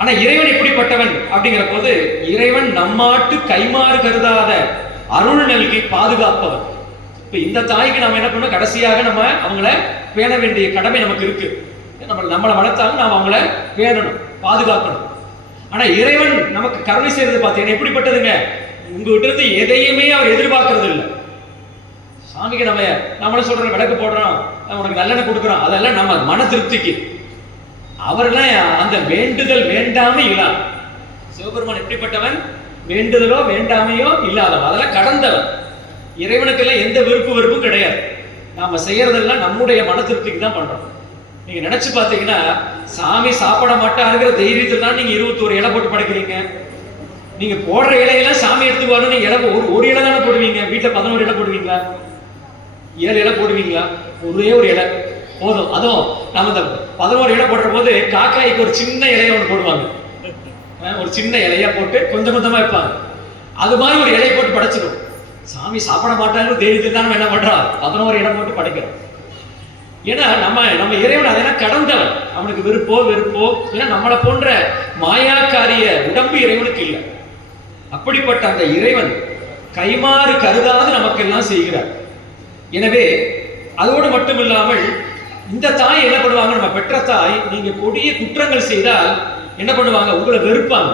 ஆனா இறைவன் எப்படிப்பட்டவன் அப்படிங்கிற போது, இறைவன் நம்மாட்டு கைமாறு கருதாத அருள் நல்கி பாதுகாப்பவன். இப்ப இந்த தாய்க்கு நம்ம என்ன பண்ணணும், கடைசியாக நம்ம அவங்கள பேண வேண்டிய கடமை நமக்கு இருக்கு. நம்மளை வளர்த்தாங்க, நாம் அவங்கள பேணணும், பாதுகாக்கணும். ஆனா இறைவன் நமக்கு கருணை செய்யறது பார்த்தீங்கன்னா எப்படிப்பட்டதுங்க, உங்ககிட்ட இருந்து எதையுமே அவர் எதிர்பார்க்கறது இல்லை. சாமிக்கு நம்மள சொல்றோம், விளக்கு போடுறோம், உனக்கு நல்லெண்ணெய் கொடுக்குறோம், அதெல்லாம் நம்ம மன திருப்திக்கு. அவரெல்லாம் அந்த வேண்டுதல் வேண்டாமே இல்லாத சிவபெருமான் எப்படிப்பட்டவன், வேண்டுதலோ வேண்டாமையோ இல்லாதவன், அதெல்லாம் கடந்தவன். இறைவனுக்கு எல்லாம் எந்த வெறுப்பும் கிடையாது. நாம செய்யறதெல்லாம் நம்முடைய மன திருப்திக்கு தான் பண்றோம். நீங்க நினைச்சு பாத்தீங்கன்னா, சாமி சாப்பிட மாட்டாருங்கிற தைரியத்தில் தான் நீங்க 21 இலை போட்டு படைக்கிறீங்க. நீங்க போடுற இலையெல்லாம் சாமி எடுத்துக்குவாரு. நீங்க இலை ஒரு இலை தானே போடுவீங்க. வீட்டுல 11 இலை போடுவீங்களா, 7 இலை போடுவீங்களா? ஒரே ஒரு இலை போதும். அதுவும் நம்ம இந்த 11 இலை போடுற போது காக்காய்க்கு ஒரு சின்ன இலையை ஒன்று போடுவாங்க. ஒரு சின்ன இலையா போட்டு கொஞ்சம் கொஞ்சமா வைப்பாங்க. அது மாதிரி ஒரு இலையை போட்டு படைச்சிடும். சாமி சாப்பிட மாட்டாங்க தைரியத்தில் தான் என்ன பண்றோம், 11 இலை போட்டு படைக்கிறோம். ஏன்னா நம்ம இறைவன் அதெல்லாம் கடந்தவன். அவனுக்கு வெறுப்போ ஏன்னா நம்மளை போன்ற மாயாக்காரிய உடம்பு இறைவனுக்கு இல்லை. அப்படிப்பட்ட அந்த இறைவன் கைமாறு கருதாது நமக்கெல்லாம் செய்கிறார். எனவே அதோடு மட்டும் இல்லாமல் இந்த தாய் என்ன பண்ணுவாங்க, நம்ம பெற்ற தாய், நீங்க கொடிய குற்றங்கள் செய்தால் என்ன பண்ணுவாங்க, உங்களை வெறுப்பாங்க.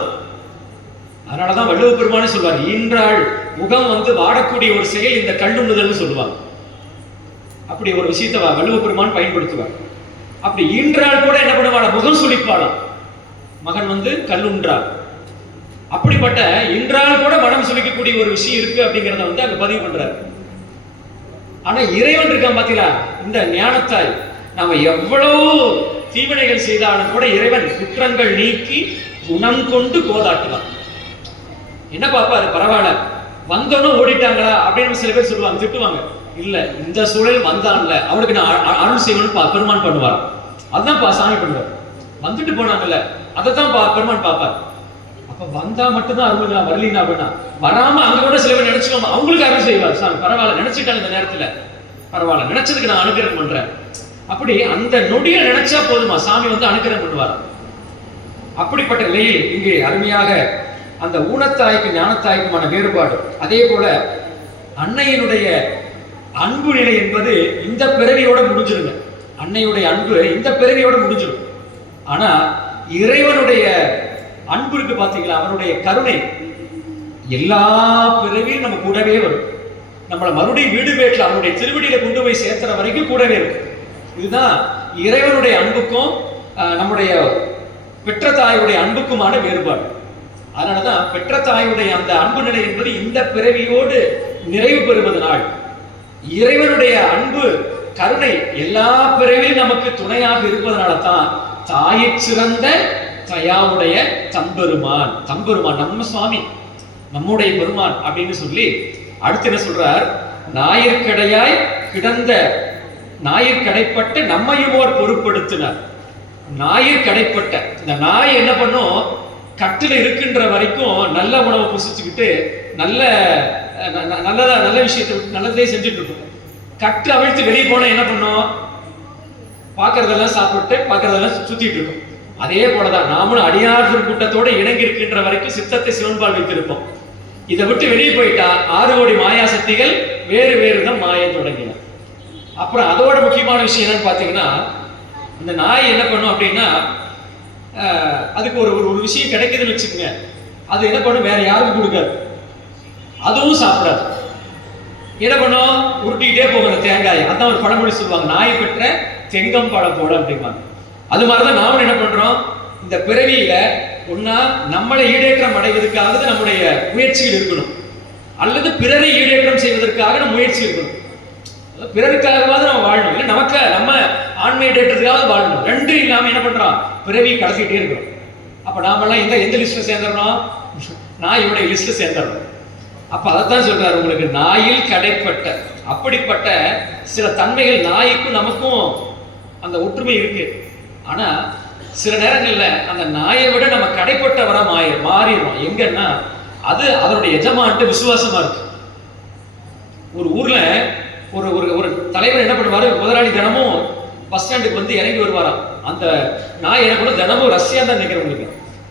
அதனாலதான் வள்ளுவ பெருமானே சொல்வார், ஈன்றாள் முகம் வாடக்கூடிய ஒரு செயல் இந்த கல்லுண்ணுதல்னு சொல்லுவாங்க. அப்படி ஒரு விஷயத்தை வள்ளுவ பெருமான் பயன்படுத்துவார். அப்படி ஈன்றாள் கூட என்ன பண்ணுவாங்க, முகம் சுளிப்பாளாம். மகன் கல்லுன்றாள். அப்படிப்பட்ட இன்றால் கூட மனம் சுளிக்கக்கூடிய ஒரு விஷயம் இருக்கு அப்படிங்கிறத அங்க பதிவு பண்றாரு. ஆனா இறைவன் இருக்கான் பாத்தீங்களா, இந்த ஞானத்தாய் நாம எவ்வளவு தீவினைகள் செய்தாலும் கூட இறைவன் குற்றங்கள் நீக்கி குணம் கொண்டு கோதாட்டுவான். என்ன பாப்பாரு, பரவாயில்ல வந்தோன்னு ஓடிட்டாங்களா அப்படின்னு சில பேர் சொல்லுவாங்க, திட்டுவாங்க. இல்ல, இந்த சூழல் வந்தான்ல அவனுக்கு நான் அருள் செய்வன் பெருமான் பண்ணுவார். அதுதான் சாமி பண்ணுவார். வந்துட்டு போனாங்கல்ல அதைத்தான் பெருமான் பார்ப்பார். அப்ப வந்தா மட்டும்தான் அருள், வரலீனா அப்படின்னா வராம அங்க கூட சில பேர் நினைச்சுக்கோமா, அவங்களுக்கு அருள் செய்வார் சாமி. பரவாயில்ல நினைச்சுட்டாங்க இந்த நேரத்துல, பரவாயில்ல நினைச்சதுக்கு நான் அனுகிரகம் பண்றேன். அப்படி அந்த நொடியை நினைச்சா போதுமா, சாமி அனுகிரகம் பண்ணுவார். அப்படிப்பட்ட நிலையில் இங்கே அருமையாக அந்த ஊனத்தாய்க்கு ஞானத்தாய்க்குமான வேறுபாடு. அதே போல அன்னையினுடைய அன்பு நிலை என்பது இந்த பிறவியோட முடிஞ்சிருங்க. அன்னையுடைய அன்பு இந்த பிறவியோட முடிஞ்சிடும். ஆனா இறைவனுடைய அன்பு இருக்கு பாத்தீங்களா, அவனுடைய கருணை எல்லா பிறவியும் நம்ம கூடவே வரும். நம்மளை மறுபடியும் வீடு பேட்டில் அவனுடைய திருவடியில கொண்டு போய் சேர்த்துற வரைக்கும் கூடவே இருக்கும். இதுதான் இறைவனுடைய அன்புக்கும் நம்முடைய பெற்ற தாயுடைய அன்புக்குமான வேறுபாடு. அதனாலதான் பெற்ற தாயுடைய அந்த அன்பு நிலை என்பது இந்த பிறவியோடு நிறைவு பெறுவதனால், இறைவனுடைய அன்பு கருணை எல்லா பிறவிலும் நமக்கு துணையாக இருப்பதனால தான் தாயை சிறந்த தயாவுடைய தம்பெருமான், தம்பெருமான் நம்ம சுவாமி, நம்முடைய பெருமான் அப்படின்னு சொல்லி அடுத்து என்ன சொல்றார், ஞாயிற்கடையாய் கிடந்த ஞாயிற்கடைப்பட்ட நம்மையுமோர் பொறுப்படுத்தினார். ஞாயிற்கடைப்பட்ட இந்த நாய் என்ன பண்ணும், கட்டில இருக்கின்ற வரைக்கும் நல்ல உணவை புசிச்சுக்கிட்டு நல்ல விஷயத்தை நல்லதே செஞ்சுட்டு இருக்கும். கட்டு அவிழ்த்து வெளியே போன என்ன பண்ணும், பார்க்கறதெல்லாம் சாப்பிட்டு பார்க்கறதெல்லாம் சுத்திட்டு இருக்கும். அதே போலதான் நாமளும் அடியார்கள் கூட்டத்தோட இணங்கி இருக்கின்ற வரைக்கும் சித்தத்தை சிவன்பால் வைத்திருப்போம். இதை விட்டு வெளியே போயிட்டா 6 கோடி மாயா சக்திகள் வேறு வேறுதான் மாய தொடங்கின. அப்புறம் அதோட முக்கியமான விஷயம் என்னன்னு பாத்தீங்கன்னா, அந்த நாய் என்ன பண்ணும் அப்படின்னா, அதுக்கு ஒரு விஷயம் கிடைக்குதுன்னு வச்சுக்கோங்க, அது என்ன பண்ணும், வேற யாருக்கும் கொடுக்காது, அதுவும் சாப்பிடாது. என்ன பண்ணும், உருட்டிக்கிட்டே போகும் அந்த தேங்காய். அதான் ஒரு பழமொழி சொல்லுவாங்க, நாய் பெற்ற தெங்கம் பழம் போட அப்படிம்பாங்க. அது மாதிரிதான் நாமளும் என்ன பண்றோம், இந்த பிறவியில ஒன்னா நம்மளை ஈடேற்றம் அடைவதற்காக நம்முடைய முயற்சிகள் இருக்கணும், அல்லது பிறரை ஈடேற்றம் செய்வதற்காக நம்ம முயற்சி இருக்கணும். பிறருக்காகவாவது நம்ம வாழணும், இல்லை நமக்கு நம்ம ஆண்மை ஈடேற்றத்துக்காக வாழணும். ரெண்டும் இல்லாம என்ன பண்றோம், பிறவி கடத்திட்டே இருக்கிறோம். அப்ப நாமெல்லாம் எந்த லிஸ்ட்ல சேர்ந்துடணும், நாயுடைய லிஸ்ட்ல சேர்ந்துடணும். அப்ப அதைத்தான் சொல்றாரு, உங்களுக்கு நாயில் கடைப்பட்ட அப்படிப்பட்ட சில தன்மைகள் நாய்க்கும் நமக்கும் அந்த ஒற்றுமை இருக்கு. ஆனா சில நேரங்கள்ல அந்த நாயை விட நம்ம கடைப்பட்டவரா மாறிடுறோம். எங்கன்னா அது அதனுடைய எஜமான்ட்டு விசுவாசமா இருக்கு. ஒரு ஊர்ல ஒரு ஒரு தலைவர் என்ன பண்ணுவாரு, முதலாளி தினமும் பஸ் ஸ்டாண்டுக்கு வந்து இறங்கி வருவாராம். அந்த நாய் என்ன பண்ணும், தினமும் ரஷ்யா தான் நினைக்கிறவங்களுக்கு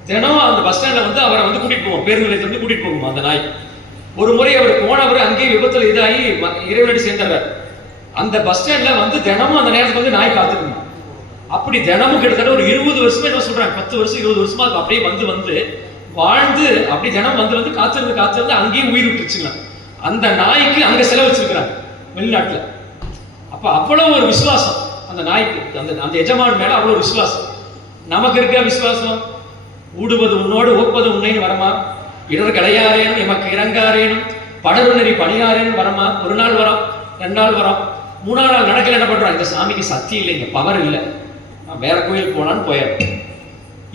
தினமும் அந்த பஸ் ஸ்டாண்ட்ல வந்து அவரை வந்து கூட்டிட்டு போவோம், பேருந்து நிலையத்துல வந்து கூட்டிட்டு போகுமா அந்த நாய். ஒரு முறை அவர் போனவர் அங்கேயே விபத்துல இதாகி இறைவனடி சேர்ந்தார். அந்த பஸ் ஸ்டாண்ட்ல வந்து தினமும் அந்த நேரத்துக்கு வந்து நாய் காத்துக்கணும். அப்படி தினமும் கிட்டத்தட்ட ஒரு 20 வருஷமா என்ன சொல்றாங்க, 10 வருஷம் 20 வருஷமா அப்படியே வந்து வாழ்ந்து அப்படி தினம் வந்து காத்திருந்து அங்கேயே உயிர் விட்டுருச்சுங்க. அந்த நாய்க்கு அங்க செலவு வச்சிருக்கிறாங்க வெளிநாட்டுல. அப்ப அவ்வளவு ஒரு விசுவாசம் அந்த நாய்க்கு, அந்த எஜமான் மேல அவ்வளவு விசுவாசம். நமக்கு இருக்க விசுவாசம், ஊடுவது உன்னோடு ஓப்பது உன்னைன்னு வரமா, இடர் கடையாரேனும் எமக்கு இறங்காரேனும் படரு நெறி பணியாரேன்னு வரமா. ஒரு நாள் வரோம், 2 நாள் வரோம், 3ஆம் நாள் நடக்கல என்ன பண்றோம், இந்த சாமிக்கு சக்தி இல்லைங்க, பவர் இல்லை, வேற கோயில் போனான்னு போயிடும்.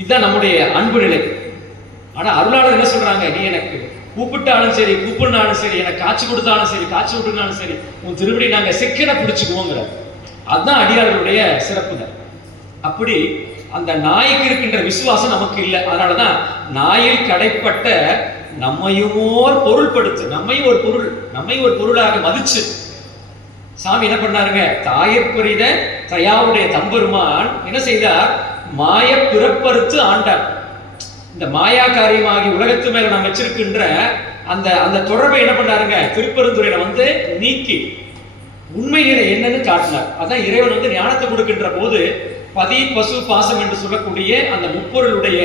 இதுதான் நம்முடைய அன்பு நிலை. ஆனா அருளாளர் என்ன சொல்றாங்க, நீ எனக்கு கூப்பிட்டாலும் சரி கூப்பிடுனாலும் சரி, எனக்கு காட்சி கொடுத்தாலும் சரி காட்சி விட்டுனாலும் சரி, உன் திருப்படி நாங்க சிக்கனை பிடிச்சுக்குவோங்கிற. அதுதான் அடியார்களுடைய சிறப்புகள். அப்படி அந்த நாய்க்கு இருக்கின்ற விசுவாசம் நமக்கு இல்லை. அதனாலதான் நாயில் கடைப்பட்ட நம்மையுமோர் பொருள்படுத்து, நம்மையும் ஒரு பொருளாக மதிச்சு சாமி என்ன பண்ணாருங்க, தாயற்புரித தயாவுடைய தம்பெருமான் என்ன செய்தார், மாய பிறப்பறுத்து ஆண்டார். இந்த மாயா காரியமாகி உலகத்து மேல நாம் வச்சிருக்கின்ற அந்த தொடர்பை என்ன பண்ணாருங்க, திருப்பெருந்துறையில வந்து நீக்கி உண்மை நிலை என்னன்னு காட்டினார். அதான் இறைவன் வந்து ஞானத்தை கொடுக்கின்ற போது பதி பசு பாசம் என்று சொல்லக்கூடிய அந்த முப்பொருளுடைய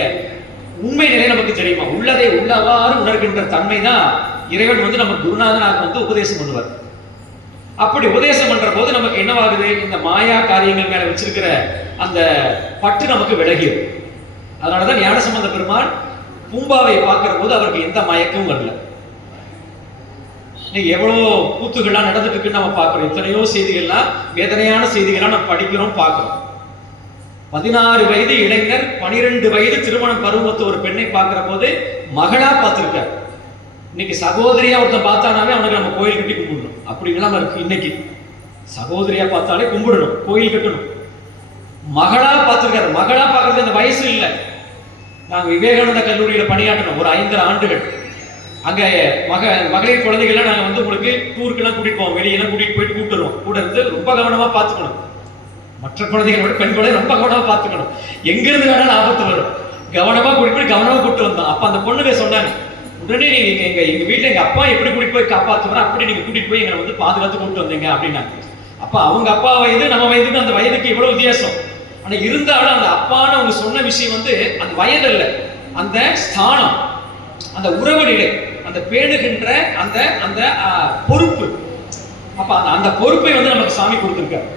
உண்மை நிலை நமக்கு தெரியுமா, உள்ளதை உள்ளவாறு உணர்கின்ற தன்மை தான் இறைவன் வந்து நம்ம குருநாதனாக வந்து உபதேசம் பண்ணுவார். அப்படி உபதேசம் பண்ற போது நமக்கு என்னவாகுது, இந்த மாயா காரியங்கள் மேல வச்சிருக்கிற அந்த பட்டு நமக்கு விலகிடும். அதனாலதான் ஞானசம்பந்த பெருமான் பூம்பாவை பார்க்கிற போது அவருக்கு எந்த மயக்கமும் வரல. இன்னைக்கு எவ்வளவு கூத்துகள்லாம் நடந்துட்டு இருக்குன்னு நம்ம பார்க்கிறோம், எத்தனையோ செய்திகள்லாம் வேதனையான செய்திகள்லாம் நம்ம படிக்கிறோம் பார்க்கிறோம். 16 வயது இளைஞர் 12 வயது திருமணம் பருவத்து ஒரு பெண்ணை பார்க்கிற போது மகளா பார்த்திருக்காரு. இன்னைக்கு சகோதரியா ஒருத்தன் பார்த்தானாவே அவனுக்கு நம்ம கோயில் கட்டி கும்பிடணும், அப்படிங்கலாம் இருக்கு. இன்னைக்கு சகோதரியா பார்த்தாலே கும்பிடணும், கோயில் கட்டணும். மகளா பார்த்திருக்காரு. மகளா பார்க்கறது அந்த வயசு இல்லை. நாங்க விவேகானந்த கல்லூரியில பணியாற்றணும் ஒரு 5 ஆண்டுகள். அங்க மகளிர் குழந்தைகள்லாம் நாங்க வந்து உங்களுக்கு டூருக்கெல்லாம் கூட்டிட்டு போவோம், வெளியெல்லாம் கூட்டிட்டு போயிட்டு கூப்பிட்டுருவோம். கூட இருந்து ரொம்ப கவனமா பார்த்துக்கணும். மற்ற குழந்தைகளோட பெண் குழந்தை ரொம்ப கவனமா பார்த்துக்கணும். எங்க இருந்து வேணாலும் ஆபத்து வரும். கவனமா கூட்டிட்டு போய் கவனமா கூப்பிட்டு வந்தோம். அப்ப அந்த பொண்ணுங்க சொன்னாங்க, உடனே நீங்க எங்க வீட்டுல எங்க அப்பா எப்படி கூட்டிட்டு போய் காப்பாத்துவாரோ அப்படி நீங்க கூட்டிட்டு போய் எங்களை வந்து பாதுகாத்து கொண்டு வந்தீங்க அப்படின்னா. அப்ப அவங்க அப்பா வயது நம்ம வயதுக்கு அந்த வயதுக்கு எவ்வளவு வித்தியாசம். ஆனா இருந்தாலும் அந்த அப்பான்னு அவங்க சொன்ன விஷயம் வந்து அந்த வயது அல்ல, அந்த ஸ்தானம், அந்த உறவு நிலை, அந்த பேணுகின்ற அந்த அந்த பொறுப்பு. அப்ப அந்த பொறுப்பை வந்து நமக்கு சாமி கொடுத்திருக்காரு.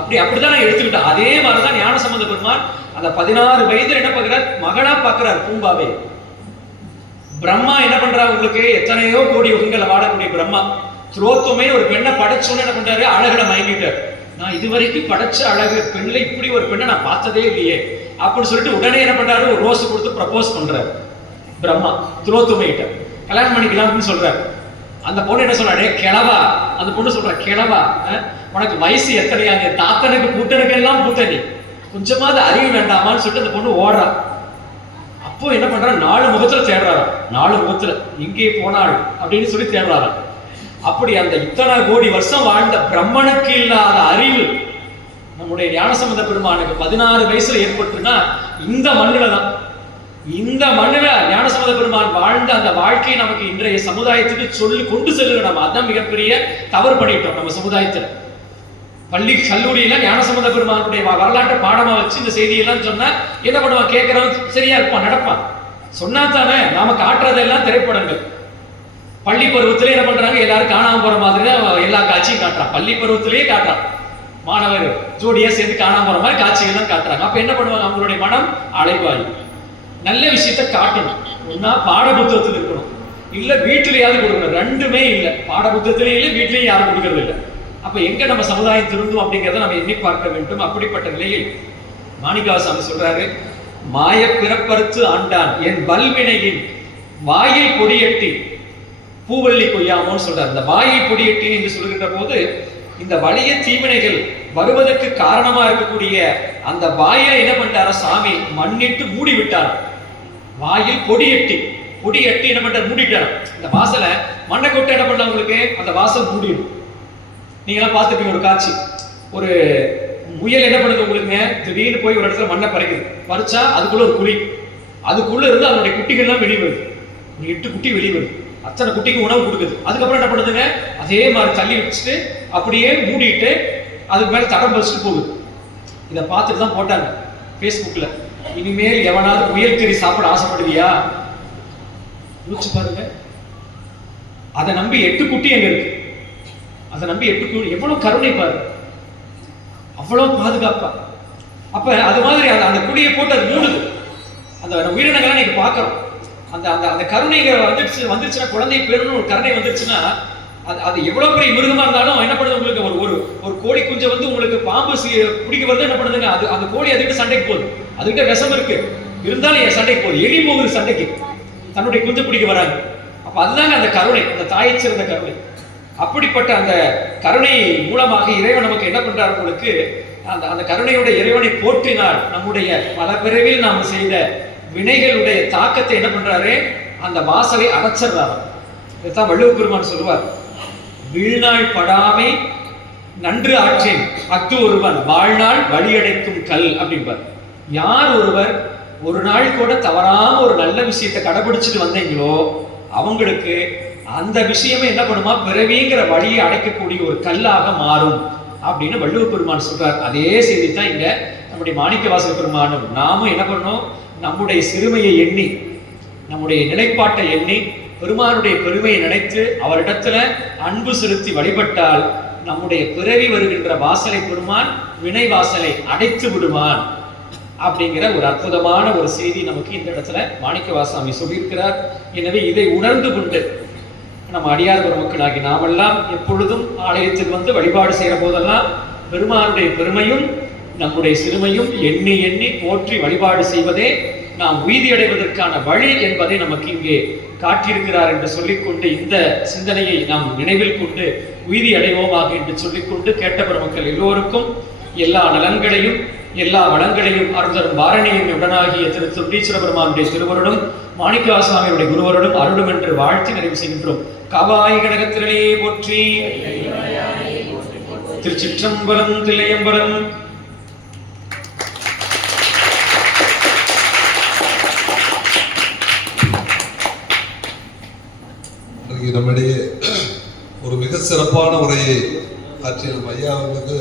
அப்படிதான் நான் எடுத்துக்கிட்டேன். அதே மாதிரிதான் ஞானசம்பந்த பெருமான் அந்த 16 வயதுல என்ன பார்க்கிறார், மகளா பார்க்கிறார் பூம்பாவே. பிரம்மா என்ன பண்றாரு, உங்களுக்கு எத்தனையோ கோடி யுகங்களை வாழக்கூடிய பிரம்மா துரோத்துமே ஒரு பெண்ணை படைச்சோன்னு என்ன பண்றாரு, அழகுல மயங்கிட்டார். நான் இதுவரைக்கும் படைச்ச அழகு பெண்ணில் இப்படி ஒரு பெண்ணை நான் பார்த்ததே இல்லையே அப்படின்னு சொல்லிட்டு உடனே என்ன பண்றாரு, ஒரு ரோஸ் கொடுத்து ப்ரப்போஸ் பண்றாரு பிரம்மா துரோத்துமையிட்ட. கல்யாணம் பண்ணிக்கலாம்னு சொல்றாரு. அந்த பொண்ணு என்ன சொல்றாரு, கிழவா. அந்த பொண்ணு சொல்ற, கிழவா உனக்கு வயசு எத்தனையா, தாத்தனுக்கு கூட்டனுக்கு எல்லாம் கூட்டணி, கொஞ்சமாவது அறிவு வேண்டாமான்னு சொல்லிட்டு அந்த பொண்ணு ஓடுறா. அப்போ என்ன பண்றா, 4 முகத்துல தேடுறாராம். 4 முகத்துல எங்கே போனாள் அப்படின்னு சொல்லி தேடுறாராம். அப்படி அந்த இத்தனை கோடி வருஷம் வாழ்ந்த பிரம்மனுக்கு இல்லாத அறிவு நம்முடைய ஞானசம்பந்த பெருமானுக்கு 16 வயசுல ஏற்பட்டுனா இந்த மண்ணுல தான். இந்த மண்ணுல ஞானசம்பந்த பெருமான் வாழ்ந்த அந்த வாழ்க்கையை நமக்கு இன்றைய சமுதாயத்துக்கு சொல்லி கொண்டு செல்லுங்க. நம்ம அதான் மிகப்பெரிய தவறு பண்ணிட்டோம் நம்ம சமுதாயத்துல. பள்ளி கல்லூரியில ஞானசம்பந்த பெருமானுடைய வரலாற்று பாடமா வச்சு இந்த செய்தியெல்லாம் சொன்னா என்ன பண்ணுவான், கேட்கறவன் சரியா இருப்பான், நடப்பான். சொன்னா தானே நாம காட்டுறதெல்லாம் திரைப்படங்கள். பள்ளி பருவத்திலே என்ன பண்றாங்க, எல்லாரும் காணாம போற மாதிரி தான் எல்லா காட்சியும் காட்டுறான். பள்ளி பருவத்திலேயே காட்டுறான், மாணவர் ஜோடியா சேர்ந்து காணாம போற மாதிரி காட்சிகள்லாம் காட்டுறாங்க. அப்ப என்ன பண்ணுவாங்க, அவங்களுடைய மனம் அலைவாய். நல்ல விஷயத்த காட்டணும். ஒன்னா பாட புத்தகத்தில் இருக்கணும், இல்ல வீட்டிலேயாவது கொடுக்கணும். ரெண்டுமே இல்லை, பாட புத்தகத்திலேயே இல்லை, வீட்டிலேயும் யாரும் கொடுக்கறது இல்லை. அப்ப எங்க நம்ம சமுதாயம் திருந்தும் அப்படிங்கிறத நம்ம எண்ணி பார்க்க வேண்டும். அப்படிப்பட்ட நிலையில் மாணிக்கவாசகர் சொல்றாரு, மாய பிறப்பறுத்து ஆண்டான் என் வல்வினையின் வாயில் கொடியட்டி பூவள்ளி கொய்யாமோன்னு சொல்றாரு. இந்த வாயில் கொடியட்டி என்று சொல்கின்ற போது இந்த வலிய தீவினைகள் வருவதற்கு காரணமா இருக்கக்கூடிய அந்த வாயில என்ன பண்ணிட்டார சாமி, மண்ணிட்டு மூடி விட்டார். வாயில் கொடியட்டி என்ன பண்றாரு, மூடிட்டார். இந்த வாசலை மண்ணை கொட்ட என்ன பண்ண, உங்களுக்கு அந்த வாசல் மூடிடும். நீங்களாம் பார்த்துப்பீங்க ஒரு காட்சி, ஒரு முயல் என்ன பண்ணுது உங்களுக்கு, திடீர்னு போய் ஒரு இடத்துல மண்ணை பறிக்குது. பறிச்சா அதுக்குள்ள ஒரு குழி, அதுக்குள்ள இருந்து அதனுடைய குட்டிகள்லாம் வெளியே வருது. 8 குட்டி வெளியே வருது. அத்தனை குட்டிக்கு உணவு கொடுக்குது. அதுக்கப்புறம் என்ன பண்ணுதுங்க, அதே மாதிரி தள்ளி வச்சுட்டு அப்படியே மூடிட்டு அதுக்கு மேல தடம் பறிச்சுட்டு போகுது. இதை பார்த்துட்டு தான் போட்டாங்க ஃபேஸ்புக்ல, இனிமேல் எவனாவது முயல் கறி சாப்பிட ஆசைப்படுவியா, யோசிச்சு பாருங்க. அதை நம்பி 8 குட்டி எங்க இருக்கு, அதை நம்பி 8 குட்டி, எவ்வளவு கருணை பாரு, அவ்வளவு பாதுகாப்பா. அப்ப அது மாதிரி அந்த குடியை போட்டு அது மூடுது. அந்த உயிரினங்களை நீங்க பாக்குறோம். அந்த அந்த அந்த கருணைகள் வந்துருச்சுன்னா, குழந்தை பேருன்னு ஒரு கருணை வந்துருச்சுன்னா, அது எவ்வளவு பெரிய மிருகமா இருந்தாலும் என்ன பண்ணுது, உங்களுக்கு ஒரு ஒரு கோழி குஞ்சை வந்து உங்களுக்கு பாம்பு பிடிக்க வருது, என்ன பண்ணுதுங்க, அது அந்த கோழி அதுக்கிட்ட சண்டைக்கு போகுது. அதுக்கிட்ட விஷம் இருக்கு, இருந்தாலும் என் சண்டைக்கு போகுது. எலி போகுது சண்டைக்கு, தன்னுடைய குஞ்சை பிடிக்க வராங்க. அப்ப அதுதாங்க அந்த கருணை, அந்த தாயை சிறந்த கருணை. அப்படிப்பட்ட அந்த கருணை மூலமாக இறைவன் நமக்கு என்ன பண்றாரு, உங்களுக்கு அந்த அந்த கருணையோட இறைவனை போற்றினால் நம்முடைய பல பிறவில் நாம் செய்த வினைகளுடைய தாக்கத்தை என்ன பண்றாரு, அந்த வாசலை அடைச்சிடுறாரு. இதைத்தான் வள்ளுவர் பெருமான் சொல்லுவார், வீழ்நாள் படாமை நன்று ஆற்றேன் அத்து ஒருவன் வாழ்நாள் வழியடைக்கும் கல் அப்படின்பார். யார் ஒருவர் ஒரு நாள் கூட தவறாம ஒரு நல்ல விஷயத்தை கடைபிடிச்சிட்டு வந்தீங்களோ அவங்களுக்கு அந்த விஷயமே என்ன பண்ணுமா, பிறவிங்கிற வழியை அடைக்கக்கூடிய ஒரு கல்லாக மாறும் அப்படின்னு வள்ளுவர் பெருமான் சொல்றார். அதே செய்தி தான் இங்க நம்முடைய மாணிக்கவாசகர் பெருமானும் நாமும் என்ன பண்ணணும், நம்முடைய சிறுமையை எண்ணி, நம்முடைய நிலைப்பாட்டை எண்ணி, பெருமானுடைய பெருமையை நினைத்து அவரிடத்துல அன்பு செலுத்தி வழிபட்டால் நம்முடைய பிறவி வருகின்ற வாசலை பெருமான் வினை வாசலை அடைத்து விடுவான் அப்படிங்கிற ஒரு அற்புதமான ஒரு செய்தி நமக்கு இந்த இடத்துல மாணிக்கவாசாமி சொல்லியிருக்கிறார். எனவே இதை உணர்ந்து கொண்டு நம்ம அடியார் பெருமக்களாகி நாமெல்லாம் எப்பொழுதும் ஆலயத்தில் வந்து வழிபாடு செய்கிற போதெல்லாம் பெருமானுடைய பெருமையும் நம்முடைய சிறுமையும் எண்ணி எண்ணி போற்றி வழிபாடு செய்வதே நாம் உய்தி அடைவதற்கான வழி என்பதை நமக்கு இங்கே காட்டியிருக்கிறார் என்று சொல்லிக்கொண்டு இந்த சிந்தனையை நாம் நினைவில் கொண்டு உய்தி அடைவோமாக என்று சொல்லிக்கொண்டு கேட்ட பெருமக்கள் எல்லோருக்கும் எல்லா நலன்களையும் எல்லா வளங்களையும் அருந்தரும் வாரணியும் உடனாகிய திரு தொண்டீஸ்வர பெருமானுடைய திருவருடும் மாணிக்கவாசாமியுடைய குருவருடும் அருளும் என்று வாழ்த்தி நிறைவு செய்கின்றோம். காவாய் கனகத்திரளே போற்றி, திருச்சிற்றம்பலம், தில்லையம்பலம். இன்றைக்கு நம்மிடையே ஒரு மிக சிறப்பான உரையை ஆற்றிய நம் ஐயா அவர்களுக்கு